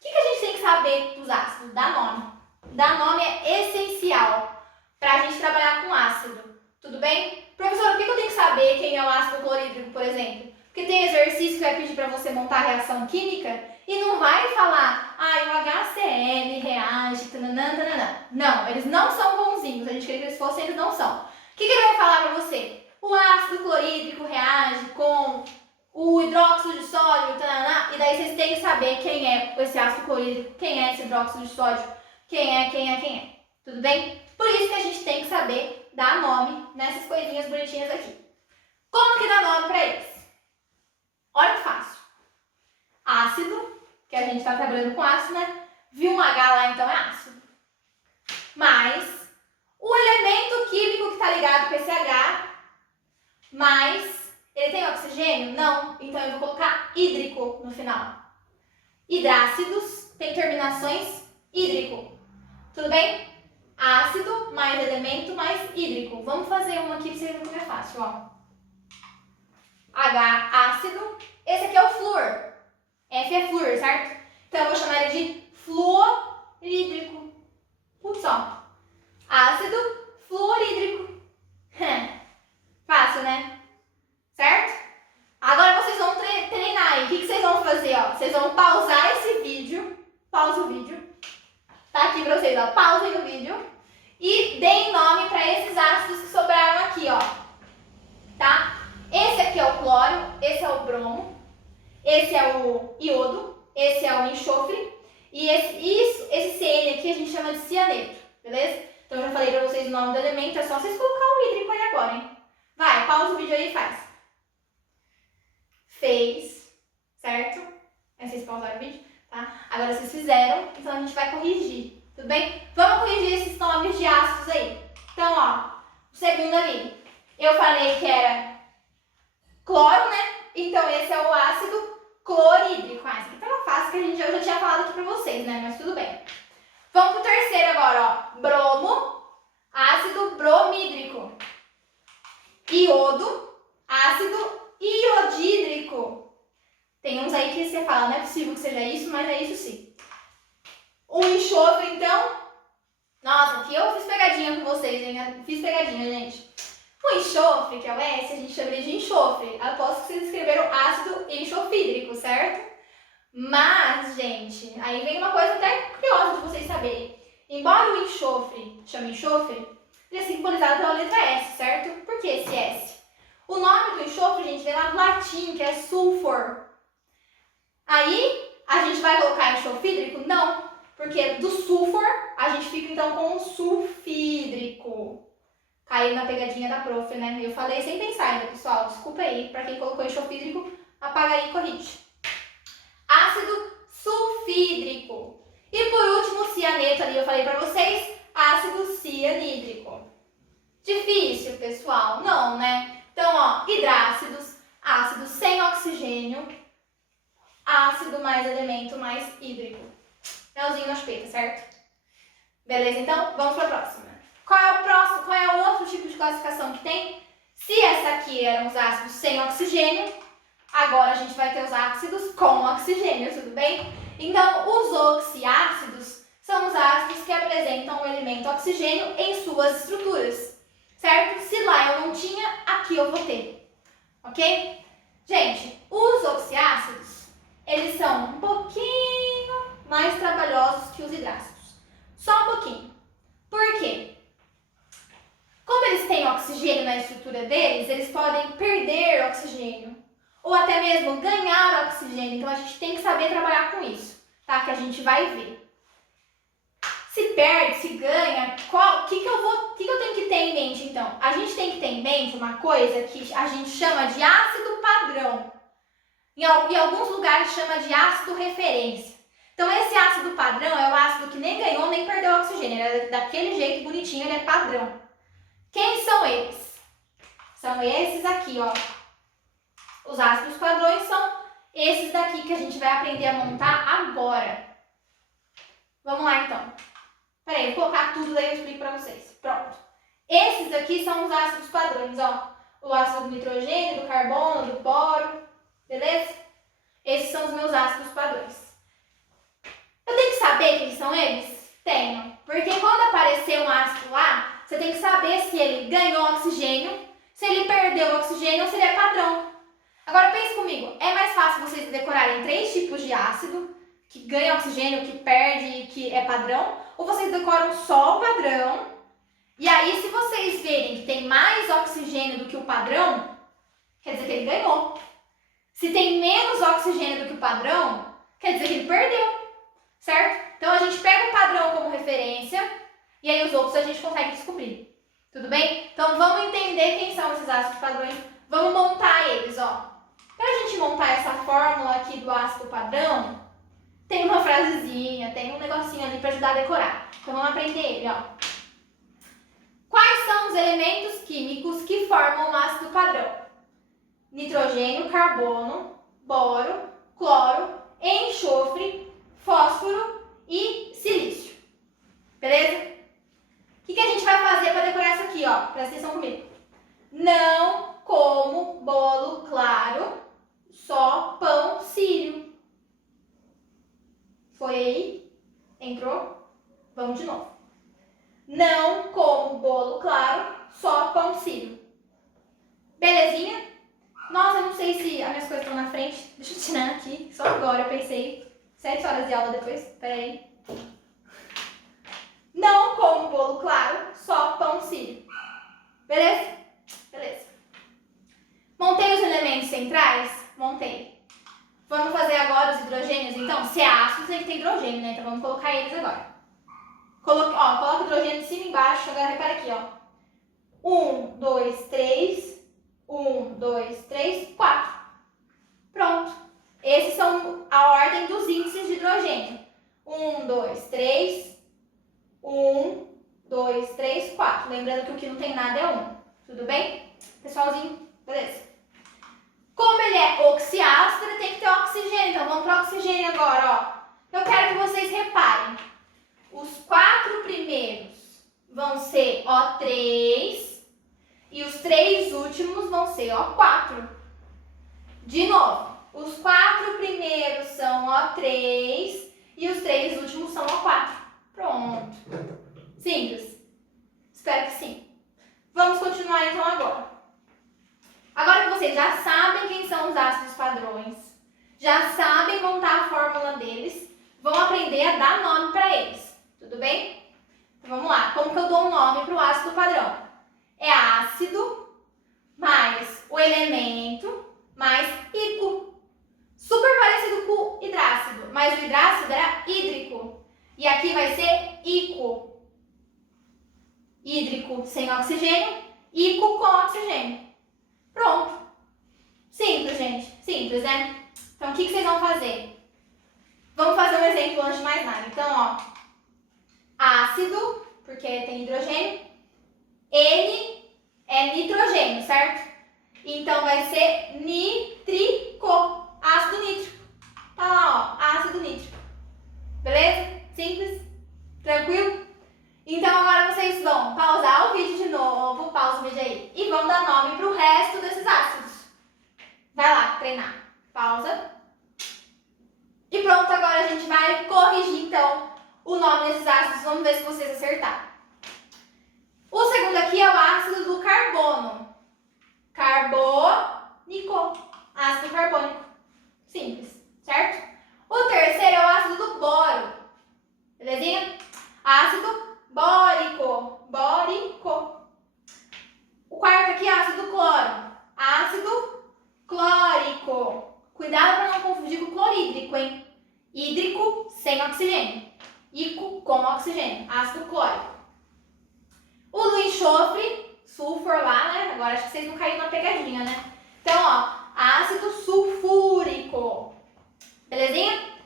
que a gente tem que saber dos ácidos? Dar nome. Dar nome é essencial para a gente trabalhar com ácido. Tudo bem? Professor, por que eu tenho que saber quem é o ácido clorídrico, por exemplo? Porque tem exercício que vai pedir para você montar a reação química e não vai falar, o HCl reage, tananã, tananã. Não, eles não são bonzinhos. A gente queria que eles fossem, eles não são. O que ele vai falar para você? O ácido clorídrico reage com o hidróxido de sódio, tananã, e daí vocês têm que saber quem é esse ácido clorídrico, quem é esse hidróxido de sódio, quem é. Tudo bem? Por isso que a gente tem que saber dar nome nessas coisinhas bonitinhas aqui. Como que dá nome para eles? Olha que fácil. Ácido, que a gente está trabalhando com ácido, né? Viu um H lá, então é ácido. Mais o elemento químico que está ligado com esse H, mais ele tem oxigênio? Não. Então eu vou colocar hídrico no final. Hidrácidos tem terminações hídrico. Tudo bem? Ácido mais elemento mais hídrico. Vamos fazer uma aqui para vocês verem como é fácil, ó. H, ácido. Esse aqui é o flúor. F é flúor, certo? Então eu vou chamar ele de fluorídrico. Putz, ó. Ácido fluorídrico. Fácil, né? Certo? Agora vocês vão treinar aí. O que vocês vão fazer, ó? Vocês vão pausar esse vídeo. Pausa o vídeo. Tá aqui pra vocês, ó. Pausem o vídeo. E deem nome para esses ácidos que sobraram aqui, ó. Tá? Esse aqui é o cloro, esse é o bromo, esse é o iodo, esse é o enxofre e esse CN aqui a gente chama de cianeto, beleza? Então eu já falei pra vocês o nome do elemento, é só vocês colocar o hídrico aí agora, hein? Vai, pausa o vídeo aí e faz. Fez, certo? Aí vocês pausaram o vídeo, tá? Agora vocês fizeram, então a gente vai corrigir, tudo bem? Vamos corrigir esses nomes de ácidos aí. Então, ó, o segundo ali, eu falei que era cloro, né? Então esse é o ácido clorídrico. Isso aqui tava fácil, que eu já tinha falado aqui pra vocês, né? Mas tudo bem. Vamos pro terceiro agora, ó. Bromo, ácido bromídrico. Iodo, ácido iodídrico. Tem uns aí que você fala, não é possível que seja isso, mas é isso sim. O enxofre, então. Nossa, aqui eu fiz pegadinha com vocês, hein? Fiz pegadinha, gente. O enxofre, que é o S, a gente chama de enxofre. Aposto que vocês escreveram ácido enxofídrico, certo? Mas, gente, aí vem uma coisa até curiosa de vocês saberem. Embora o enxofre chame enxofre, ele é simbolizado pela letra S, certo? Por que esse S? O nome do enxofre, gente, vem lá do latim, que é sulfur. Aí, a gente vai colocar enxofídrico? Não, porque do sulfur, a gente fica então com o sulfídrico. Caiu na pegadinha da prof, né? Eu falei sem pensar ainda, pessoal. Desculpa aí. Pra quem colocou enxofídrico, apaga aí e corrige. Ácido sulfídrico. E por último, cianeto ali, eu falei pra vocês, ácido cianídrico. Difícil, pessoal? Não, né? Então, ó, hidrácidos, ácidos sem oxigênio, ácido mais elemento mais hídrico. Melzinho na chupeta, certo? Beleza, então? Vamos pra próxima. Qual é o próximo? Qual é o outro tipo de classificação que tem? Se essa aqui eram os ácidos sem oxigênio, agora a gente vai ter os ácidos com oxigênio, tudo bem? Então, os oxiácidos são os ácidos que apresentam o elemento oxigênio em suas estruturas, certo? Se lá eu não tinha, aqui eu vou ter, ok? Gente, os oxiácidos, eles são um pouquinho mais trabalhosos que os hidrácidos. Só um pouquinho. Por quê? Como eles têm oxigênio na estrutura deles, eles podem perder oxigênio ou até mesmo ganhar oxigênio. Então a gente tem que saber trabalhar com isso. tá? Que a gente vai ver. Se perde, se ganha, o que eu tenho que ter em mente, então? A gente tem que ter em mente uma coisa que a gente chama de ácido padrão. Em alguns lugares chama de ácido referência. Então, esse ácido padrão é o ácido que nem ganhou, nem perdeu oxigênio. Ele é daquele jeito bonitinho, ele é padrão. Quem são eles? São esses aqui, ó. Os ácidos padrões são esses daqui que a gente vai aprender a montar agora. Vamos lá, então. Peraí, vou colocar tudo, daí eu explico pra vocês. Pronto. Esses aqui são os ácidos padrões, ó. O ácido do nitrogênio, do carbono, do boro, beleza? Esses são os meus ácidos padrões. Eu tenho que saber quem são eles? Tenho. Porque quando aparecer um ácido lá, você tem que saber se ele ganhou oxigênio, se ele perdeu oxigênio ou se ele é padrão. Agora pense comigo, é mais fácil vocês decorarem 3 tipos de ácido, que ganha oxigênio, que perde e que é padrão, ou vocês decoram só o padrão, e aí se vocês verem que tem mais oxigênio do que o padrão, quer dizer que ele ganhou. Se tem menos oxigênio do que o padrão, quer dizer que ele perdeu, certo? Então a gente pega o padrão como referência, e aí os outros a gente consegue descobrir. Tudo bem? Então vamos entender quem são esses ácidos padrões, vamos montar eles, ó. Para a gente montar essa fórmula aqui do ácido padrão, tem uma frasezinha, tem um negocinho ali para ajudar a decorar. Então vamos aprender ele, ó. Quais são os elementos químicos que formam o ácido padrão? Nitrogênio, carbono, boro, cloro, enxofre, fósforo e silício. Beleza? O que a gente vai fazer para decorar isso aqui, ó? Presta atenção comigo. Não como bolo claro, só pão sírio. Foi aí? Entrou? Vamos de novo. Não como bolo claro, só pão sírio. Belezinha? Nossa, eu não sei se as minhas coisas estão na frente. Deixa eu tirar aqui. Só agora eu pensei. 7 horas de aula depois. Pera aí. Não como bolo claro, só pão sírio. Beleza? Beleza. Montei os elementos centrais? Montei. Vamos fazer agora os hidrogênios, então? Se é ácido, tem que ter hidrogênio, né? Então vamos colocar eles agora. Coloca o hidrogênio de cima e embaixo. Agora repara aqui, ó. 1, 2, 3. 1, 2, 3, 4. Pronto. Esses são a ordem dos índices de hidrogênio. 1, 2, 3. 1, 2, 3, 4. Lembrando que o que não tem nada é 1. Tudo bem? Pessoalzinho? Beleza. Como ele é oxiácido, ele tem que ter oxigênio. Então vamos para o oxigênio agora, ó. Eu quero que vocês reparem. Os 4 primeiros vão ser O3 e os 3 últimos vão ser O4. De novo, os 4 primeiros são O3 e os 3 últimos são O4. Pronto. Simples? Espero que sim. Vamos continuar então agora. Agora que vocês já sabem quem são os ácidos padrões, já sabem montar a fórmula deles, vão aprender a dar nome para eles. Tudo bem? Então vamos lá. Como que eu dou um nome para o ácido padrão? É ácido mais o elemento mais hidro. Super parecido com o hidrácido, mas o hidrácido era hídrico. E aqui vai ser ico. Hídrico sem oxigênio, ico com oxigênio. Pronto. Simples, gente. Simples, né? Então, o que vocês vão fazer? Vamos fazer um exemplo antes de mais nada. Então, ó. Ácido, porque tem hidrogênio. N é nitrogênio, certo? Então, vai ser nítrico. Ácido nítrico. Tá lá, ó. Ácido nítrico. Beleza? Simples? Tranquilo? Então, agora vocês vão pausar o vídeo de novo. Pausa o vídeo aí. E vão dar nome pro resto desses ácidos. Vai lá, treinar. Pausa. E pronto, agora a gente vai corrigir, então, o nome desses ácidos. Vamos ver se vocês acertaram. O segundo aqui é o ácido do carbono. Carbônico. Ácido carbônico. Simples, certo? O terceiro é o ácido do boro. Belezinha? Ácido bórico. Bórico. O quarto aqui é ácido cloro. Ácido clórico. oxigênio, ácido clórico. O do enxofre, sulfur lá, né? Agora acho que vocês não caíram na pegadinha, né? Então, ó, ácido sulfúrico. Belezinha?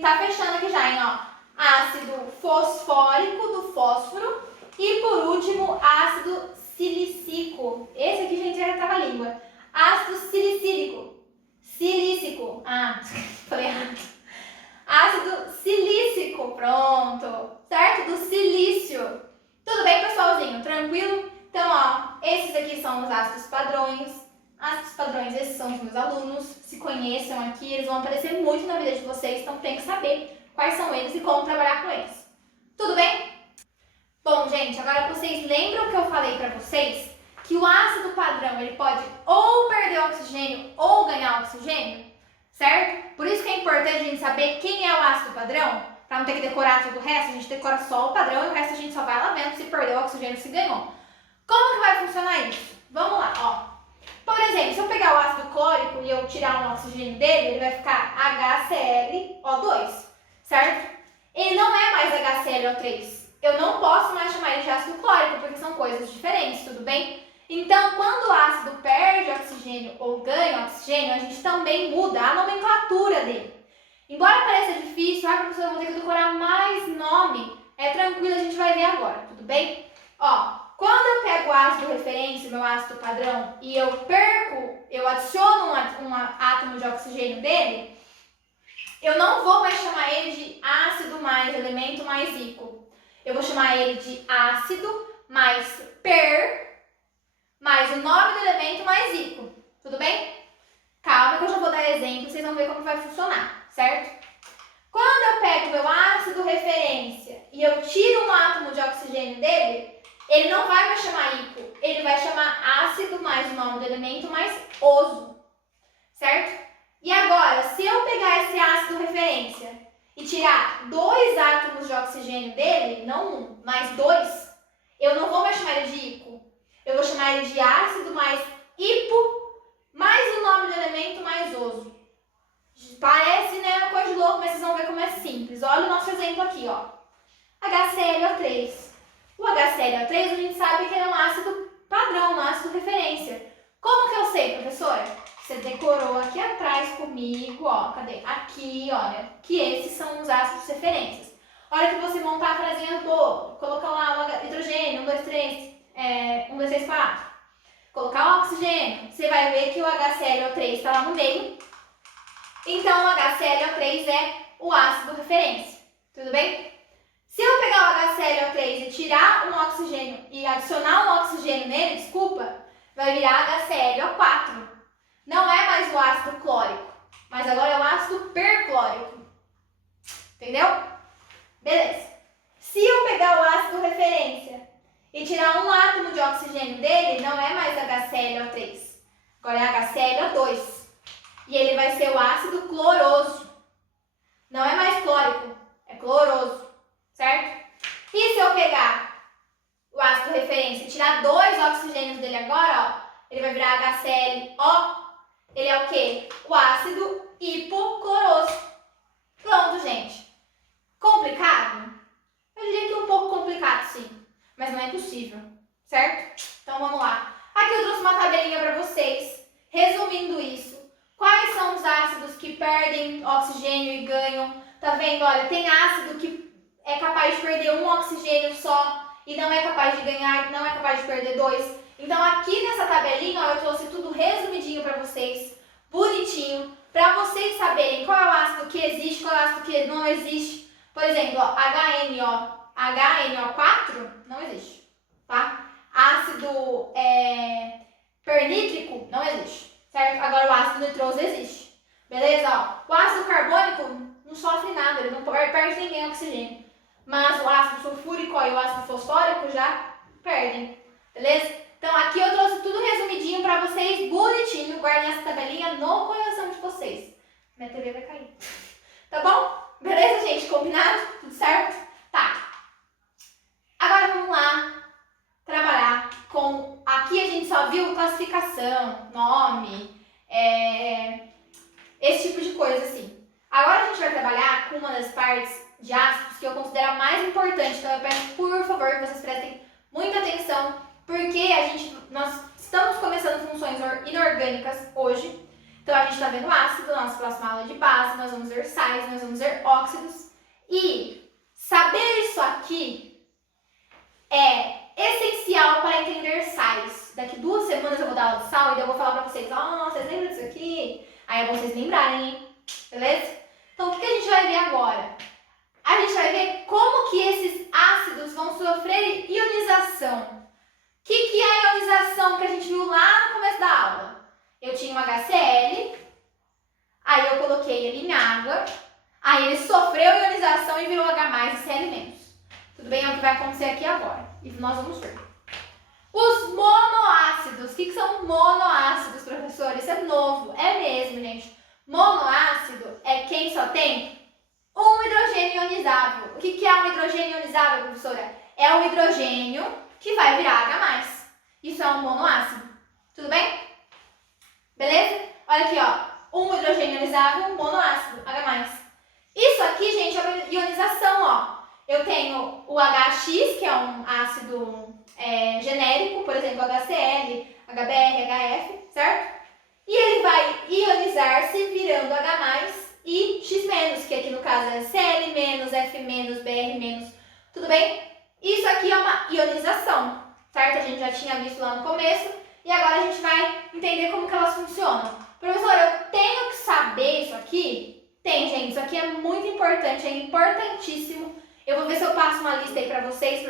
Tá fechando aqui já, hein, ó. Ácido fosfórico do fósforo. E por último, ácido silicílico. Esse aqui, gente, já tava a língua. Ácido silicílico. Silícico. Ah, falei errado. Ácido silícico, pronto. Certo? Do silício. Tudo bem, pessoalzinho? Tranquilo? Então, ó, esses aqui são os ácidos padrões. Ácidos padrões, esses são os meus alunos. Se conheçam aqui, eles vão aparecer muito na vida de vocês, então tem que saber quais são eles e como trabalhar com eles. Tudo bem? Bom, gente, agora vocês lembram que eu falei pra vocês que o ácido padrão, ele pode ou perder oxigênio ou ganhar oxigênio, certo? Por isso que é importante a gente saber quem é o ácido padrão, para não ter que decorar todo o resto, a gente decora só o padrão e o resto a gente só vai lá vendo se perdeu o oxigênio, se ganhou. Como que vai funcionar isso? Vamos lá, ó. Por exemplo, se eu pegar o ácido clórico e eu tirar o oxigênio dele, ele vai ficar HClO2, certo? Ele não é mais HClO3. Eu não posso mais chamar ele de ácido clórico, porque são coisas diferentes, tudo bem? Então, quando o ácido perde oxigênio ou ganha oxigênio, a gente também muda a nomenclatura dele. Embora pareça difícil, professor, eu vou ter que decorar mais nome. É tranquilo, a gente vai ver agora, tudo bem? Ó, quando eu pego o ácido referência, meu ácido padrão, e eu adiciono um átomo de oxigênio dele, eu não vou mais chamar ele de ácido mais elemento mais ico. Eu vou chamar ele de ácido mais mais o nome do elemento mais ico. Tudo bem? Calma que eu já vou dar exemplo, vocês vão ver como vai funcionar, certo? Quando eu pego meu ácido referência e eu tiro um átomo de oxigênio dele, ele não vai mais chamar ico, ele vai chamar ácido mais o nome do elemento mais oso, certo? E agora, se eu pegar esse ácido referência e tirar 2 átomos de oxigênio dele, não 1, mas 2, eu não vou mais chamar ele de ico, eu vou chamar ele de ácido mais hipo mais o nome do elemento mais oso. Parece, né, uma coisa de louco, mas vocês vão ver como é simples. Olha o nosso exemplo aqui, ó. HClO3. O HClO3 a gente sabe que ele é um ácido padrão, um ácido referência. Como que eu sei, professora? Você decorou aqui atrás comigo, ó. Cadê? Aqui, olha, que esses são os ácidos referências. Hora que você montar a frasinha do bolo, colocar lá o hidrogênio, 1, 2, 3, 1, 2, 3, 4. Colocar o oxigênio, você vai ver que o HClO3 está lá no meio. Então, o HClO3 é o ácido referência. Tudo bem? Se eu pegar o HClO3 e tirar um oxigênio e adicionar um oxigênio nele, desculpa, vai virar HClO4. Não é mais o ácido clórico, mas agora é o ácido perclórico. Entendeu? Beleza. Se eu pegar o ácido referência e tirar um átomo de oxigênio dele, não é mais HClO3. Agora é HClO2. E ele vai ser o ácido cloroso. Não é mais clórico, é cloroso. Certo? E se eu pegar o ácido referência e tirar 2 oxigênios dele agora, ó, ele vai virar HClO. Ele é o quê? O ácido hipocloroso. Pronto, gente. Complicado? Eu diria que um pouco complicado, sim. Mas não é impossível, certo? Então vamos lá. Aqui eu trouxe uma tabelinha para vocês, resumindo isso. Quais são os ácidos que perdem oxigênio e ganham? Tá vendo? Olha, tem ácido que é capaz de perder um oxigênio só e não é capaz de ganhar, não é capaz de perder 2. Então aqui nessa tabelinha, ó, eu trouxe tudo resumidinho para vocês, bonitinho, para vocês saberem qual é o ácido que existe, qual é o ácido que não existe. Por exemplo, ó, HNO4 não existe, tá? Ácido pernítrico não existe, certo? Agora o ácido nitroso existe, beleza? Ó, o ácido carbônico não sofre nada, ele não perde ninguém oxigênio. Mas o ácido sulfúrico e o ácido fosfórico já perdem, beleza? Então aqui eu trouxe tudo resumidinho para vocês, bonitinho, guardem essa tabelinha no coração de vocês. Minha TV vai cair. Tá bom? Beleza, gente? Combinado? Tudo certo? Tá. Agora vamos lá trabalhar com... Aqui a gente só viu classificação, nome, esse tipo de coisa assim. Agora a gente vai trabalhar com uma das partes de ácidos que eu considero a mais importante. Então eu peço, por favor, que vocês prestem muita atenção, porque nós estamos começando funções inorgânicas hoje. Então a gente está vendo ácido, nossa próxima aula de base, nós vamos ver sais, nós vamos ver óxidos. E saber isso aqui é essencial para entender sais. Daqui 2 semanas eu vou dar aula de sal e daí eu vou falar para vocês, vocês lembram disso aqui? Aí é bom vocês lembrarem, hein? Beleza? Então o que a gente vai ver agora? A gente vai ver como que esses ácidos vão sofrer ionização. O que é a ionização que a gente viu lá no começo da aula? Eu tinha um HCl, aí eu coloquei ele em água, aí ele sofreu ionização e virou H+, e Cl-. Tudo bem? É o que vai acontecer aqui agora. E nós vamos ver. Os monoácidos. O que são monoácidos, professor? Isso é novo. É mesmo, gente. Monoácido é quem só tem um hidrogênio ionizável. O que é um hidrogênio ionizável, professora? É o hidrogênio que vai virar H+. Isso é um monoácido. Tudo bem? Beleza? Olha aqui, ó. Um hidrogênio ionizável, um monoácido, H+. Isso aqui, gente, é uma ionização, ó. Eu tenho o HX, que é um ácido genérico, por exemplo, HCl, HBr, HF, certo? E ele vai ionizar-se virando H+, e X-, que aqui no caso é Cl-, F-, Br-. Tudo bem? Isso aqui é uma ionização, certo? A gente já tinha visto lá no começo e agora a gente vai entender como que elas funcionam. Professor, eu tenho que saber isso aqui? Tem, gente. Isso aqui é muito importante, é importantíssimo. Eu vou ver se eu passo uma lista aí para vocês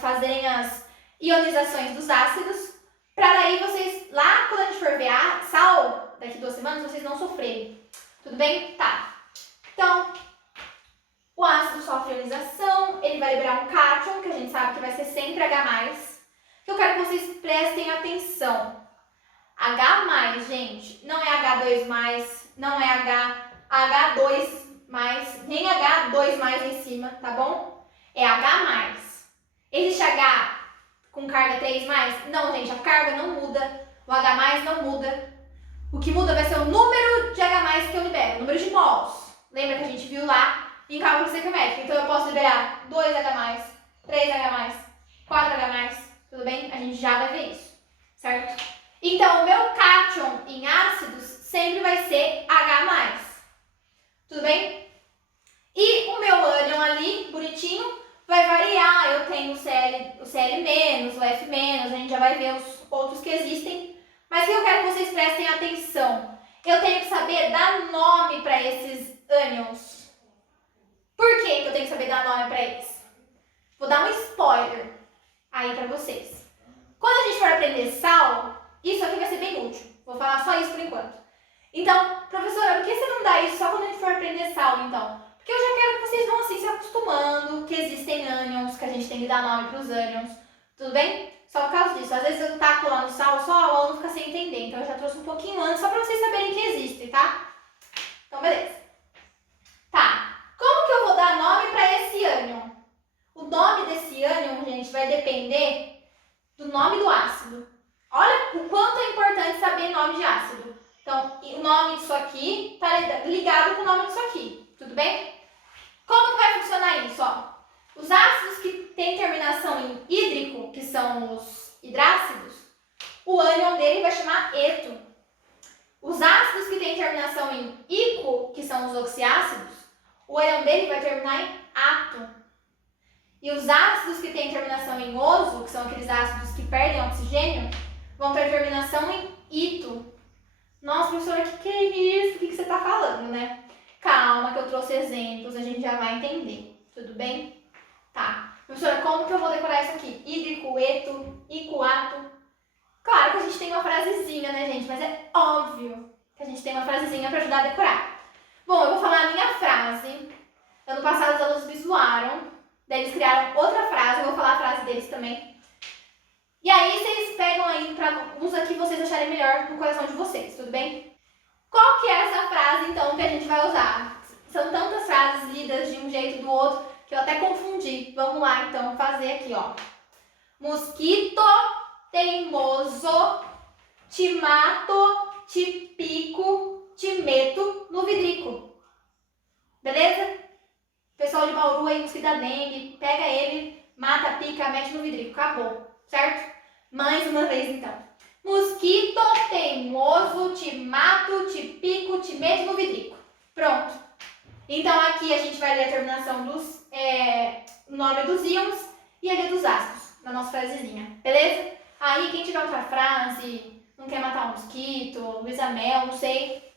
fazerem as ionizações dos ácidos, para daí vocês, lá quando a gente for ver a sal, daqui 2 semanas, vocês não sofrerem. Tudo bem? Tá. Então, o ácido sofre ionização, ele vai liberar um cátion, que a gente sabe que vai ser sempre H+. Que eu quero que vocês prestem atenção. H+, gente, não é H2+, não é H2+, nem H2+ em cima, tá bom? É H+. Existe H com carga 3+? Não, gente, a carga não muda, o H+ não muda. O que muda vai ser o número de H+ que eu libero, o número de mols. Lembra que a gente viu lá em cálculo estequiométrico? Então eu posso liberar 2H+, 3H+, 4H+, tudo bem? A gente já vai ver isso, certo? Então o meu cátion em ácidos sempre vai ser H+. Tudo bem? E o meu ânion ali, bonitinho, vai variar. Eu tenho o Cl-, o F-, a gente já vai ver os outros que existem. Mas o que eu quero que vocês prestem atenção? Eu tenho que saber dar nome para esses ânions. Por que eu tenho que saber dar nome para eles? Vou dar um spoiler aí para vocês. Quando a gente for aprender sal, isso aqui vai ser bem útil. Vou falar só isso por enquanto. Então, professora, por que você não dá isso só quando a gente for aprender sal, então? Porque eu já quero que vocês vão assim se acostumando que existem ânions, que a gente tem que dar nome para os ânions. Tudo bem? Só por causa disso. Às vezes eu taco lá no sal, só o aluno fica sem entender. Então eu já trouxe um pouquinho antes, só para vocês saberem que existe, tá? Então, beleza. Tá. Como que eu vou dar nome para esse ânion? O nome desse ânion, gente, vai depender do nome do ácido. Olha o quanto é importante saber nome de ácido. Então, o nome disso aqui está ligado com o nome disso aqui. Tudo bem? Como que vai funcionar isso? Ó, os ácidos que têm terminação em hídrico, que são os hidrácidos, o ânion dele vai chamar eto. Os ácidos que têm terminação em ico, que são os oxiácidos, o ânion dele vai terminar em ato. E os ácidos que têm terminação em oso, que são aqueles ácidos que perdem oxigênio, vão ter terminação em ito. Nossa, professora, que é isso? O que você está falando, né? Calma, que eu trouxe exemplos, a gente já vai entender. Tudo bem? Tá. Professora, como que eu vou decorar isso aqui? Hídrico, eto, icoato. Claro que a gente tem uma frasezinha, né, gente? Mas é óbvio que a gente tem uma frasezinha para ajudar a decorar. Bom, eu vou falar a minha frase. Ano passado os alunos me zoaram. Daí eles criaram outra frase, eu vou falar a frase deles também. E aí vocês pegam aí para uns aqui vocês acharem melhor no coração de vocês, tudo bem? Qual que é essa frase, então, que a gente vai usar? São tantas frases lidas de um jeito e do outro que eu até confundi. Vamos lá, então, fazer aqui, ó. Mosquito teimoso, te mato, te pico, te meto no vidrico. Beleza? Pessoal de Bauru aí, mosquito da dengue, pega ele, mata, pica, mete no vidrico. Acabou, certo? Mais uma vez, então. Mosquito teimoso, te mato, te pico, te meto no vidrico. Pronto. Então, aqui a gente vai ler a terminação dos nome dos íons e a dos ácidos, na nossa frasezinha, beleza? Aí, quem tiver outra frase, não quer matar um mosquito, Luísa Mel, não sei,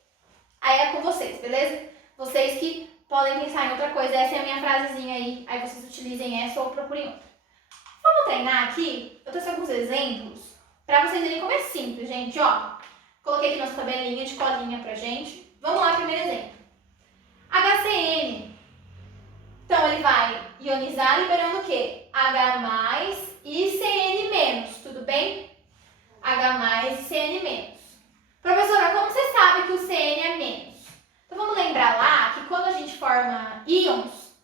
aí é com vocês, beleza? Vocês que podem pensar em outra coisa, essa é a minha frasezinha aí vocês utilizem essa ou procurem outra. Vamos treinar aqui? Eu trouxe alguns exemplos para vocês verem como é simples, gente, ó. Coloquei aqui nossa tabelinha de colinha pra gente. Vamos lá, primeiro exemplo. HCN. Então, ele vai ionizar liberando o quê? H+ e Cn-, tudo bem? H+ e Cn-. Professora, como você sabe que o Cn é menos? Então, vamos lembrar lá que quando a gente forma íons,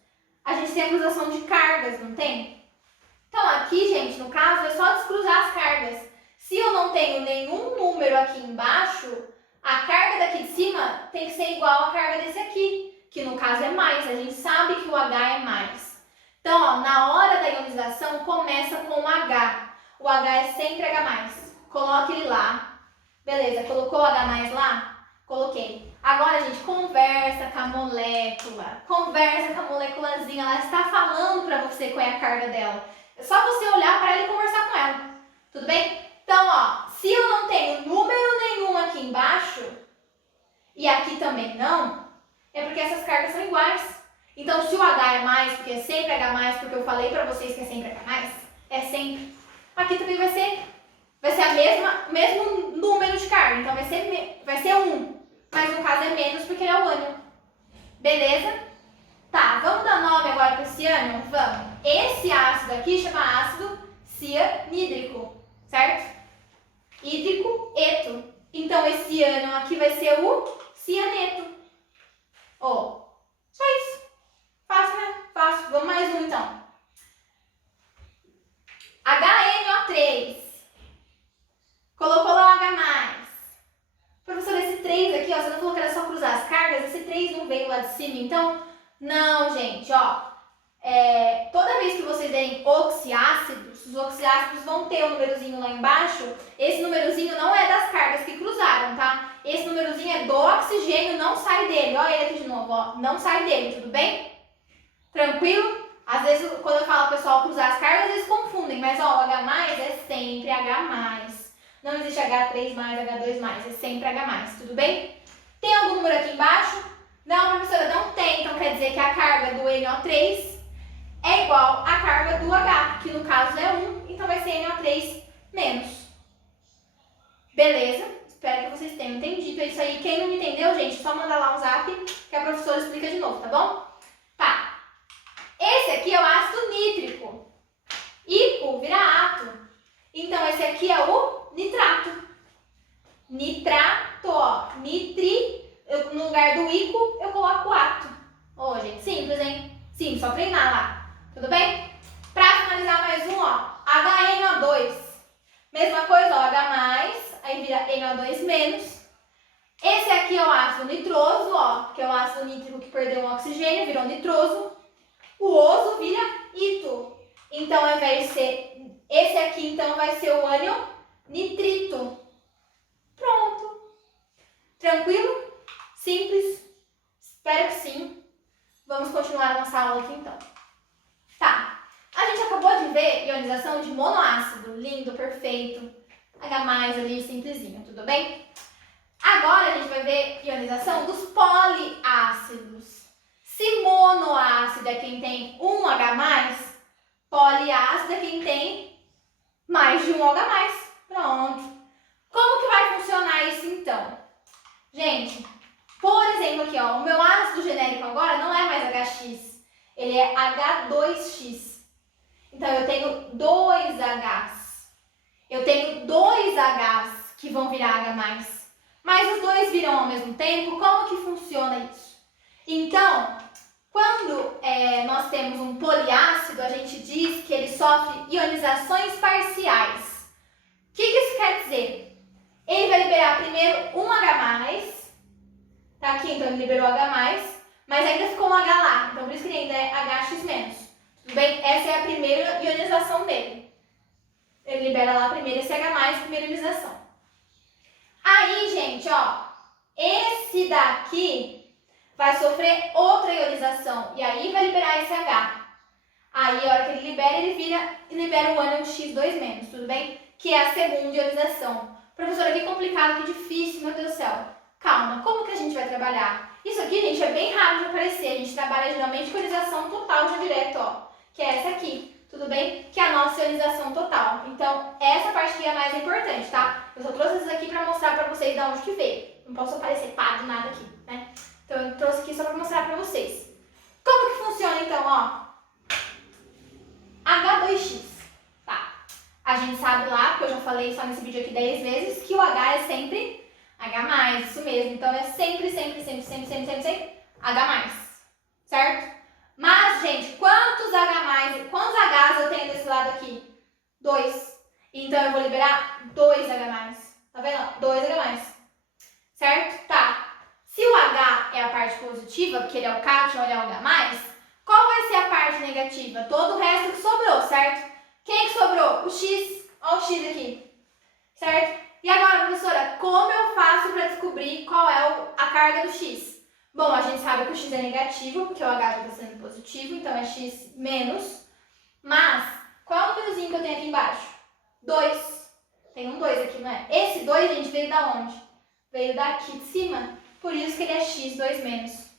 a gente tem a cruzação de cargas, não tem? Então, aqui, gente, no caso, é só descruzar as cargas. Se eu não tenho nenhum número aqui embaixo, a carga daqui de cima tem que ser igual à carga desse aqui, que no caso é mais. A gente sabe que o H é mais. Então, ó, na hora da ionização, começa com o H. O H é sempre H+. Coloque ele lá. Beleza, colocou o H+ lá? Coloquei. Agora, gente, conversa com a molécula. Conversa com a moléculazinha. Ela está falando para você qual é a carga dela. É só você olhar para ela e conversar com ela. Tudo bem? Então, ó, se eu não tenho número nenhum aqui embaixo, e aqui também não, é porque essas cargas são iguais. Então, se o H é mais, porque é sempre H+, porque eu falei pra vocês que é sempre H+, é sempre. Aqui também vai ser o mesmo número de carga, então vai ser 1. Mas no caso é menos porque ele é o ânion. Beleza? Tá, vamos dar nome agora para esse ânion? Vamos. Esse ácido aqui chama ácido cianídrico, certo? Hídrico, eto. Então, esse ânion aqui vai ser o cianeto. Ó, só isso. Fácil, né? Fácil. Vamos mais um, então. HNO3. Colocou lá o H+. Professor, esse 3 aqui, ó, você não falou que era só cruzar as cargas? Esse 3 não veio lá de cima, então? Não, gente, ó. Toda vez que vocês verem oxiácidos, os oxiácidos vão ter um númerozinho lá embaixo. Esse númerozinho não é das cargas que cruzaram, tá? Esse númerozinho é do oxigênio, não sai dele. Olha ele aqui de novo, ó. Não sai dele, tudo bem? Tranquilo? Às vezes, quando eu falo pessoal cruzar as cargas, eles confundem. Mas, ó, o H+ é sempre H+. Não existe H3+, H2+, é sempre H+, tudo bem? Tem algum número aqui embaixo? Não, professora, não tem. Então, quer dizer que a carga do NO3 é igual à carga do H, que no caso é 1, então vai ser NO3 menos. Beleza? Espero que vocês tenham entendido isso aí. Quem não entendeu, gente, só manda lá um zap que a professora explica de novo, tá bom? Tá. Esse aqui é o ácido nítrico. Ico vira ato. Então, esse aqui é o nitrato. Nitrato, ó. No lugar do ico, eu coloco ato. Ô, gente, simples, hein? Sim, só treinar lá. Tudo bem? Para finalizar mais um, ó, HNO2. Mesma coisa, ó, H+, aí vira NO2 menos. Esse aqui é o ácido nitroso, ó, que é o ácido nítrico que perdeu o oxigênio, virou nitroso. O oso vira ito. Então, ao invés de ser esse aqui, então, vai ser o ânion nitrito. Pronto. Tranquilo? Simples? Espero que sim. Vamos continuar a nossa aula aqui, então. Tá, a gente acabou de ver ionização de monoácido, lindo, perfeito, H+ ali, simplesinho, tudo bem? Agora a gente vai ver ionização dos poliácidos. Se monoácido é quem tem um H+, poliácido é quem tem mais de um H+. Pronto. Como que vai funcionar isso então? Gente, por exemplo aqui, ó, o meu ácido genérico agora não é mais HX. Ele é H2X. Então, eu tenho 2 Hs. Eu tenho 2 Hs que vão virar H+. Mas os dois viram ao mesmo tempo. Como que funciona isso? Então, quando nós temos um poliácido, a gente diz que ele sofre ionizações parciais. O que isso quer dizer? Ele vai liberar primeiro um H+. Tá aqui, então ele liberou H+. mas ainda ficou um H lá, então por isso que ele ainda é HX-. Tudo bem? Essa é a primeira ionização dele. Ele libera lá primeiro esse H+, primeira ionização. Aí, gente, ó, esse daqui vai sofrer outra ionização, e aí vai liberar esse H. Aí, a hora que ele libera o ânion X2-, tudo bem? Que é a segunda ionização. Professora, que complicado, que difícil, meu Deus do céu. Calma, como que a gente vai trabalhar? Isso aqui, gente, é bem raro de aparecer. A gente trabalha geralmente com ionização total já direto, ó. Que é essa aqui, tudo bem? Que é a nossa ionização total. Então, essa parte aqui é a mais importante, tá? Eu só trouxe isso aqui pra mostrar pra vocês de onde que veio. Não posso aparecer pá do nada aqui, né? Então, eu trouxe aqui só pra mostrar pra vocês. Como que funciona, então, ó? H2X, tá? A gente sabe lá, porque eu já falei só nesse vídeo aqui 10 vezes, que o H é sempre H+, isso mesmo. Então, é sempre H+, certo? Mas, gente, quantos Hs eu tenho desse lado aqui? 2. Então, eu vou liberar 2 H+. Tá vendo? 2 H+. Certo? Tá. Se o H é a parte positiva, porque ele é o cátion, ele é o H+, qual vai ser a parte negativa? Todo o resto que sobrou, certo? Quem que sobrou? O X. Olha o X aqui. Certo? E agora, professora, como eu faço para descobrir qual é a carga do X? Bom, a gente sabe que o X é negativo, porque o H já está sendo positivo, então é X menos. Mas, qual é o númerozinho que eu tenho aqui embaixo? 2. Tem um 2 aqui, não é? Esse 2, gente, veio da onde? Veio daqui de cima. Por isso que ele é X2-.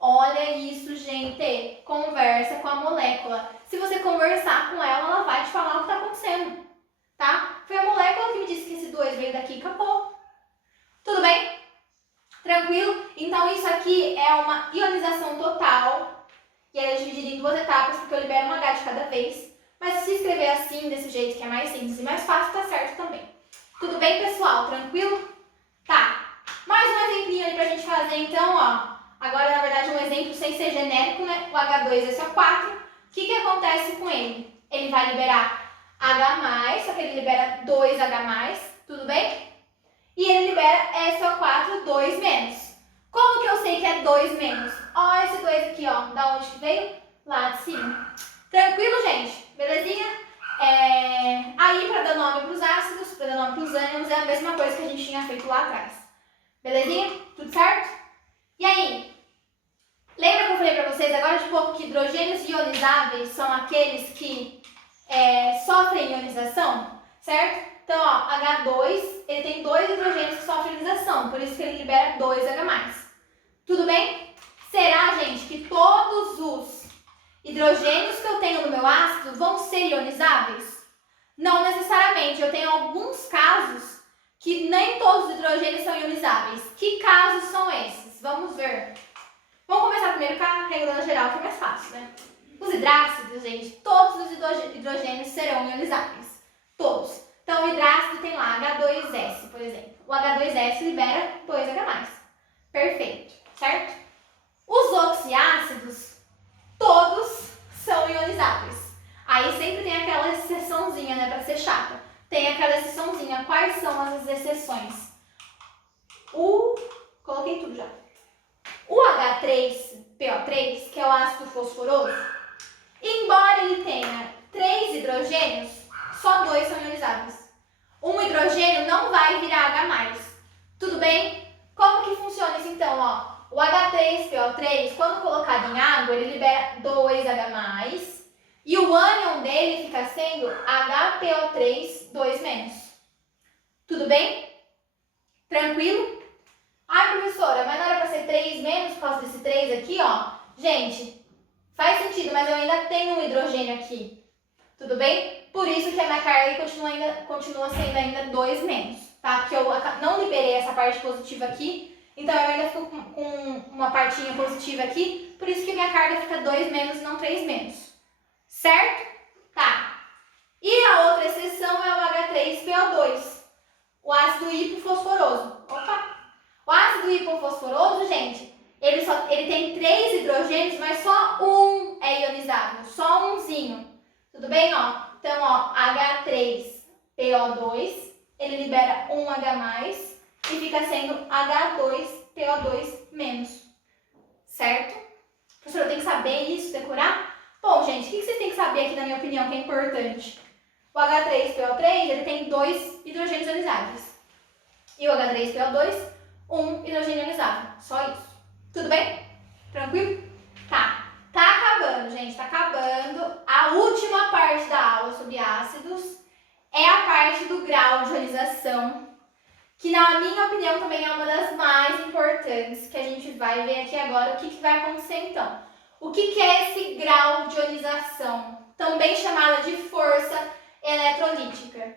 Olha isso, gente. Conversa com a molécula. Se você conversar com ela, ela vai te falar o que está acontecendo. Tá? Foi a molécula que me disse que esse 2 veio daqui e acabou. Tudo bem? Tranquilo? Então, isso aqui é uma ionização total. E ela é dividida em 2 etapas, porque eu libero um H de cada vez. Mas se escrever assim, desse jeito, que é mais simples e mais fácil, tá certo também. Tudo bem, pessoal? Tranquilo? Tá. Mais um exemplinho aí pra gente fazer, então, ó. Agora, na verdade, um exemplo sem ser genérico, né? O H2SO4. O que acontece com ele? Ele vai liberar H+, só que ele libera 2H+, tudo bem? E ele libera SO4 2-. Como que eu sei que é 2-? Ó, esse 2 aqui, ó. Da onde que veio? Lá de cima. Tranquilo, gente? Belezinha? Aí, para dar nome para os ácidos, para dar nome para os ânions, é a mesma coisa que a gente tinha feito lá atrás. Belezinha? Tudo certo? E aí? Lembra que eu falei para vocês agora de pouco que hidrogênios ionizáveis são aqueles que sofrem ionização? Certo? Então, ó, H2, ele tem 2 hidrogênios que sofrem ionização, por isso que ele libera 2H+. Tudo bem? Será, gente, que todos os hidrogênios que eu tenho no meu ácido vão ser ionizáveis? Não necessariamente. Eu tenho alguns casos que nem todos os hidrogênios são ionizáveis. Que casos são esses? Vamos ver. Vamos começar primeiro com a regra geral, que é mais fácil, né? Os hidrácidos, gente, todos os hidrogênios serão ionizáveis. Todos. Então, o hidrácido tem lá H2S, por exemplo. O H2S libera 2H+. Perfeito, certo? Os oxiácidos, todos são ionizáveis. Aí sempre tem aquela exceçãozinha, né, pra ser chata. Tem aquela exceçãozinha. Quais são as exceções? Coloquei tudo já. O H3PO3, que é o ácido fosforoso, embora ele tenha 3 hidrogênios, só 2 são ionizáveis. Um hidrogênio não vai virar H+. Tudo bem? Como que funciona isso então? Ó, o H3PO3, quando colocado em água, ele libera 2H+, e o ânion dele fica sendo HPO3 2-. Tudo bem? Tranquilo? Ai, professora, mas não era para ser 3- por causa desse 3 aqui, ó? Gente, faz sentido, mas eu ainda tenho um hidrogênio aqui. Tudo bem? Por isso que a minha carga continua sendo ainda 2-, tá? Porque eu não liberei essa parte positiva aqui, então eu ainda fico com uma partinha positiva aqui, por isso que minha carga fica 2- e não 3-. Certo? Tá. E a outra exceção é o H3PO2, o ácido hipofosforoso. Opa! O ácido hipofosforoso, gente, ele tem 3 hidrogênios, mas só um é ionizável, só umzinho. Tudo bem, ó? Então, ó, H3PO2, ele libera 1H+, e fica sendo H2PO2-. certo? Professora, eu tenho que saber isso, decorar? Bom, gente, o que vocês têm que saber aqui, na minha opinião, que é importante? O H3PO3, ele tem 2 hidrogênios ionizáveis. E o H3PO2, 1 hidrogênio ionizável. Só isso. Tudo bem? Tranquilo? Tá. Tá acabando, gente. Tá acabando. A última parte da aula sobre ácidos é a parte do grau de ionização, que na minha opinião também é uma das mais importantes, que a gente vai ver aqui agora o que vai acontecer então. O que é esse grau de ionização? Também chamada de força eletrolítica.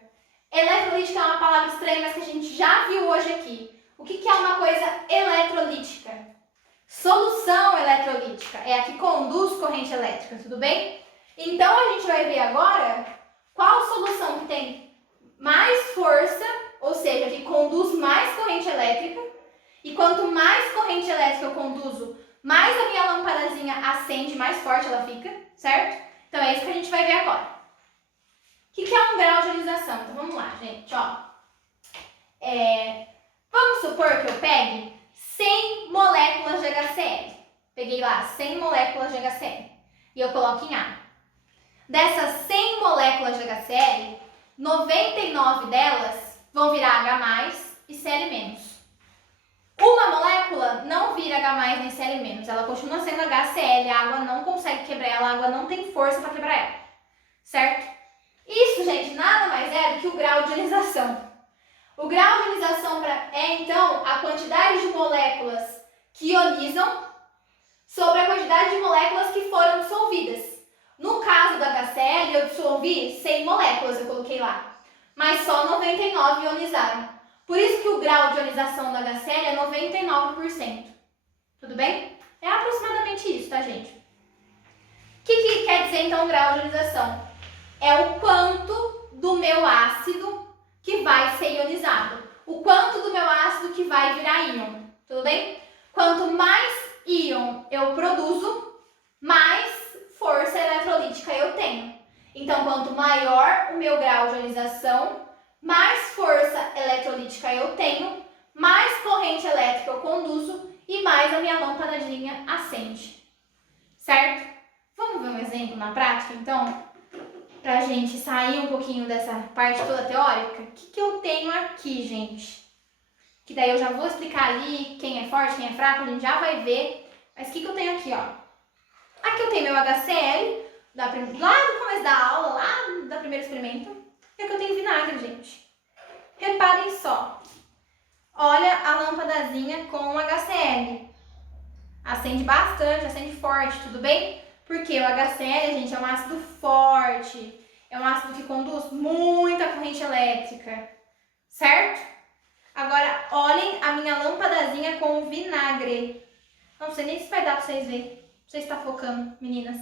Eletrolítica é uma palavra estranha, mas que a gente já viu hoje aqui. O que é uma coisa eletrolítica? Solução eletrolítica é a que conduz corrente elétrica, tudo bem? Então a gente vai ver agora qual solução que tem mais força, ou seja, que conduz mais corrente elétrica. E quanto mais corrente elétrica eu conduzo, mais a minha lampadazinha acende, mais forte ela fica, certo? Então é isso que a gente vai ver agora. O que é um grau de ionização? Então vamos lá, gente, ó. Vamos supor que eu pegue 100 moléculas de HCl. Peguei lá 100 moléculas de HCl e eu coloco em água. Dessas 100 moléculas de HCl, 99 delas vão virar H+, e Cl-. Uma molécula não vira H+ nem Cl-, ela continua sendo HCl, a água não consegue quebrar ela, a água não tem força para quebrar ela, certo? Isso, gente, nada mais é do que o grau de ionização. O grau de ionização é, então, a quantidade de moléculas que ionizam sobre a quantidade de moléculas que foram dissolvidas. No caso do HCl, eu dissolvi 100 moléculas, eu coloquei lá, mas só 99 ionizaram. Por isso que o grau de ionização do HCl é 99%. Tudo bem? É aproximadamente isso, tá, gente? O que quer dizer, então, o grau de ionização? É o quanto do meu ácido que vai ser ionizado. O quanto do meu ácido que vai virar íon. Tudo bem? Quanto mais íon eu produzo, mais força eletrolítica eu tenho. Então, quanto maior o meu grau de ionização, mais força eletrolítica eu tenho, mais corrente elétrica eu conduzo e mais a minha lâmpadazinha acende. Certo? Vamos ver um exemplo na prática, então? Pra gente sair um pouquinho dessa parte toda teórica. O que eu tenho aqui, gente? Que daí eu já vou explicar ali quem é forte, quem é fraco, a gente já vai ver. Mas o que eu tenho aqui, ó? Aqui eu tenho meu HCl, lá no começo da aula, lá do primeiro experimento. E aqui eu tenho vinagre, gente. Reparem só. Olha a lâmpadazinha com HCl. Acende bastante, acende forte, tudo bem? Porque o HCl, gente, é um ácido forte. É um ácido que conduz muita corrente elétrica. Certo? Agora, olhem a minha lâmpadazinha com vinagre. Não sei nem se vai dar pra vocês verem. Não sei se tá focando, meninas.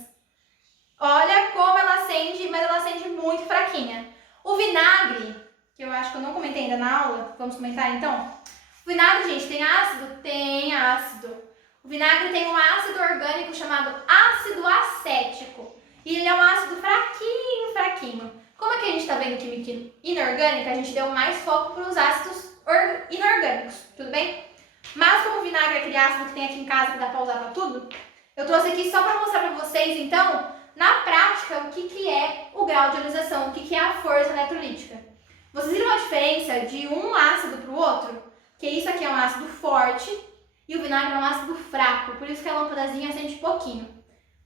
Olha como ela acende, mas ela acende muito fraquinha. O vinagre, que eu acho que eu não comentei ainda na aula, vamos comentar então? O vinagre, gente, tem ácido? Tem ácido. O vinagre tem um ácido orgânico chamado ácido acético. E ele é um ácido fraquinho, fraquinho. Como é que a gente está vendo química inorgânica, a gente deu mais foco para os ácidos inorgânicos, tudo bem? Mas como o vinagre é aquele ácido que tem aqui em casa que dá para usar para tudo, eu trouxe aqui só para mostrar para vocês, então, na prática, o que é o grau de ionização, o que é a força eletrolítica. Vocês viram a diferença de um ácido para o outro? Que isso aqui é um ácido forte e o vinagre é um ácido fraco, por isso que a lâmpadazinha acende pouquinho.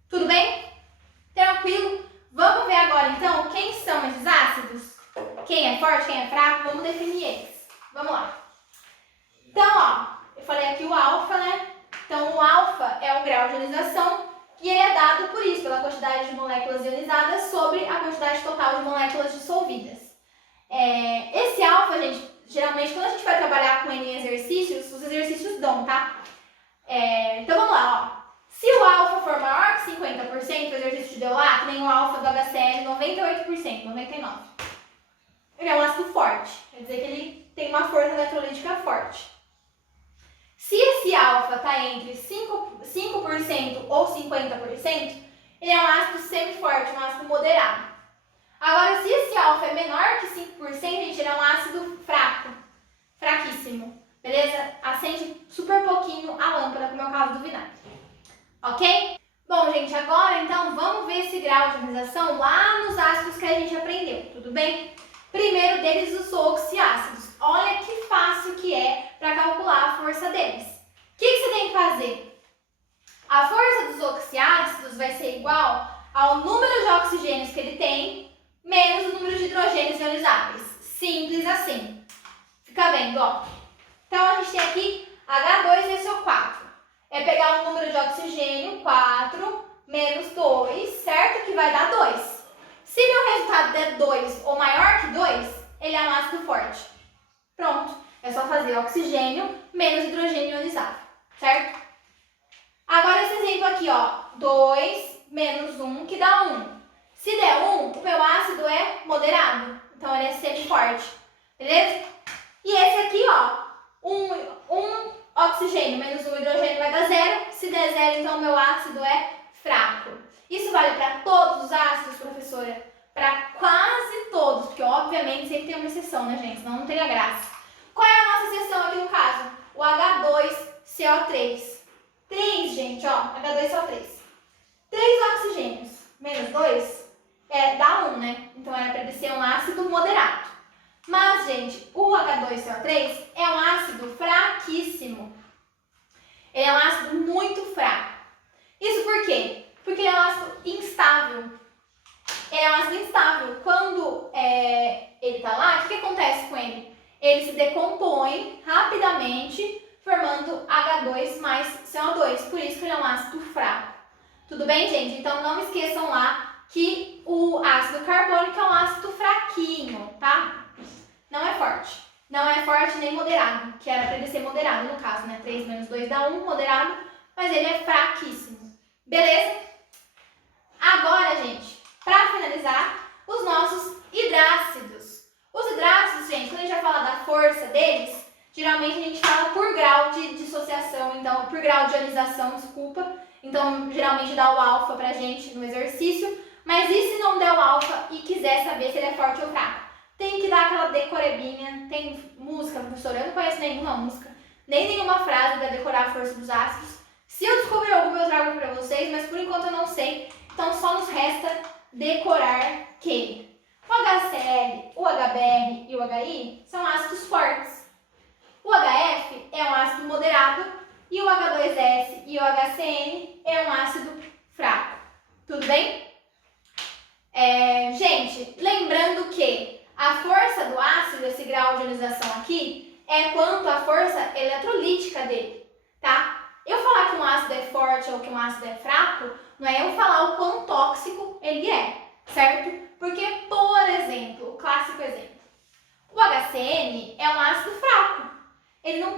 Tudo bem? Tranquilo? Vamos ver agora, então, quem são esses ácidos? Quem é forte, quem é fraco? Vamos definir eles. Vamos lá. Então, ó, eu falei aqui o alfa, né? Então, o alfa é o grau de ionização e ele é dado por isso, pela quantidade de moléculas ionizadas sobre a quantidade total de moléculas dissolvidas. Esse alfa, gente, geralmente quando a gente vai trabalhar com ele em exercícios, os exercícios dão, tá? Então, vamos lá, ó. Se o alfa for maior que 50%, o exercício te deu lá, que nem o alfa do HCl, 98%, 99%. Ele é um ácido forte, quer dizer que ele tem uma força eletrolítica forte. Se esse alfa está entre 5% ou 50%, ele é um ácido semiforte, um ácido moderado. Agora, se esse alfa é menor que 5%, gente, ele é um ácido fraco, fraquíssimo, beleza? Acende super pouquinho a lâmpada, como é o caso do vinagre. ok? Bom, gente, agora então vamos ver esse grau de ionização lá nos ácidos que a gente aprendeu, tudo bem? Primeiro deles, os oxiácidos. Olha que fácil que é para calcular a força deles. O que você tem que fazer? A força dos oxiácidos vai ser igual ao número de oxigênios que ele tem menos o número de hidrogênios ionizáveis. Simples assim. Fica vendo, ó. Então, a gente tem aqui H2SO4. É pegar o número de oxigênio, 4, menos 2, certo? Que vai dar 2. Se meu resultado der 2 ou maior que 2, ele é um ácido forte. Pronto. É só fazer oxigênio menos hidrogênio ionizado, certo? Agora esse exemplo aqui, ó. 2 menos 1, que dá 1. Se der 1, o meu ácido é moderado. Então, ele é semi-forte. Beleza? E esse aqui, ó. 1 oxigênio menos 1 hidrogênio vai dar 0. Se der 0, então o meu ácido é fraco. Isso vale para todos os ácidos, professora? Para quase todos, porque obviamente sempre tem uma exceção, né, gente? Senão não teria graça. Qual é a nossa exceção aqui no caso? O H2CO3. 3, gente, ó. H2CO3. 3 oxigênios menos 2 dá 1, né? Então era para ele ser um ácido moderado. Mas, gente, o H2CO3 é um ácido fraquíssimo. Ele é um ácido muito fraco. Isso por quê? Porque ele é um ácido instável. Ele é um ácido instável. Quando ele tá lá, o que acontece com ele? Ele se decompõe rapidamente, formando H2 mais CO2. Por isso que ele é um ácido fraco. Tudo bem, gente? Então, não esqueçam lá que o ácido carbônico é um ácido fraquinho, tá? Não é forte. Não é forte nem moderado, que era para ele ser moderado no caso, né? 3 menos 2 dá 1, moderado, mas ele é fraquíssimo. Beleza? Agora, gente, para finalizar, os nossos hidrácidos. Os hidrácidos, gente, quando a gente vai falar da força deles, geralmente a gente fala por grau de dissociação, então, por grau de ionização, desculpa. Então, geralmente dá o alfa pra gente no exercício. Mas e se não der o alfa e quiser saber se ele é forte ou fraco? Tem que dar aquela decorebinha. Tem música, professora? Eu não conheço nenhuma música, nem nenhuma frase para decorar a força dos ácidos. Se eu descobrir alguma, eu trago para vocês, mas por enquanto eu não sei. Então, só nos resta decorar que o HCl, o HBr e o HI são ácidos fortes. O HF é um ácido moderado e o H2S e o HCN é um ácido fraco. Tudo bem? Gente, lembrando que a força do ácido, esse grau de ionização aqui, é quanto à força eletrolítica dele, tá? Eu falar que um ácido é forte ou que um ácido é fraco, não é eu falar o quão tóxico ele é, certo? Porque, por exemplo, o clássico exemplo, o HCN é um ácido fraco. Ele não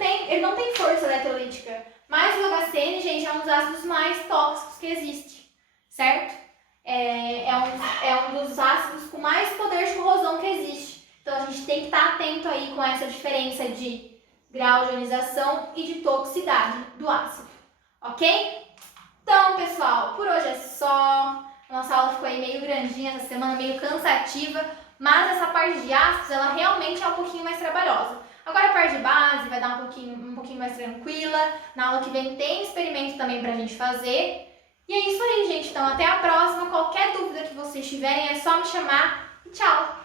tem força eletrolítica, mas o HCN, gente, é um dos ácidos mais tóxicos que existe, certo? É um dos ácidos com mais poder de corrosão que existe. Então, a gente tem que estar atento aí com essa diferença de grau de ionização e de toxicidade do ácido, ok? Então, pessoal, por hoje é só. Nossa aula ficou aí meio grandinha essa semana, meio cansativa, mas essa parte de ácidos, ela realmente é um pouquinho mais trabalhosa. Agora a parte de base vai dar um pouquinho mais tranquila. Na aula que vem tem experimento também pra gente fazer. E é isso aí, gente. Então, até a próxima. Qualquer dúvida que vocês tiverem, é só me chamar. E tchau!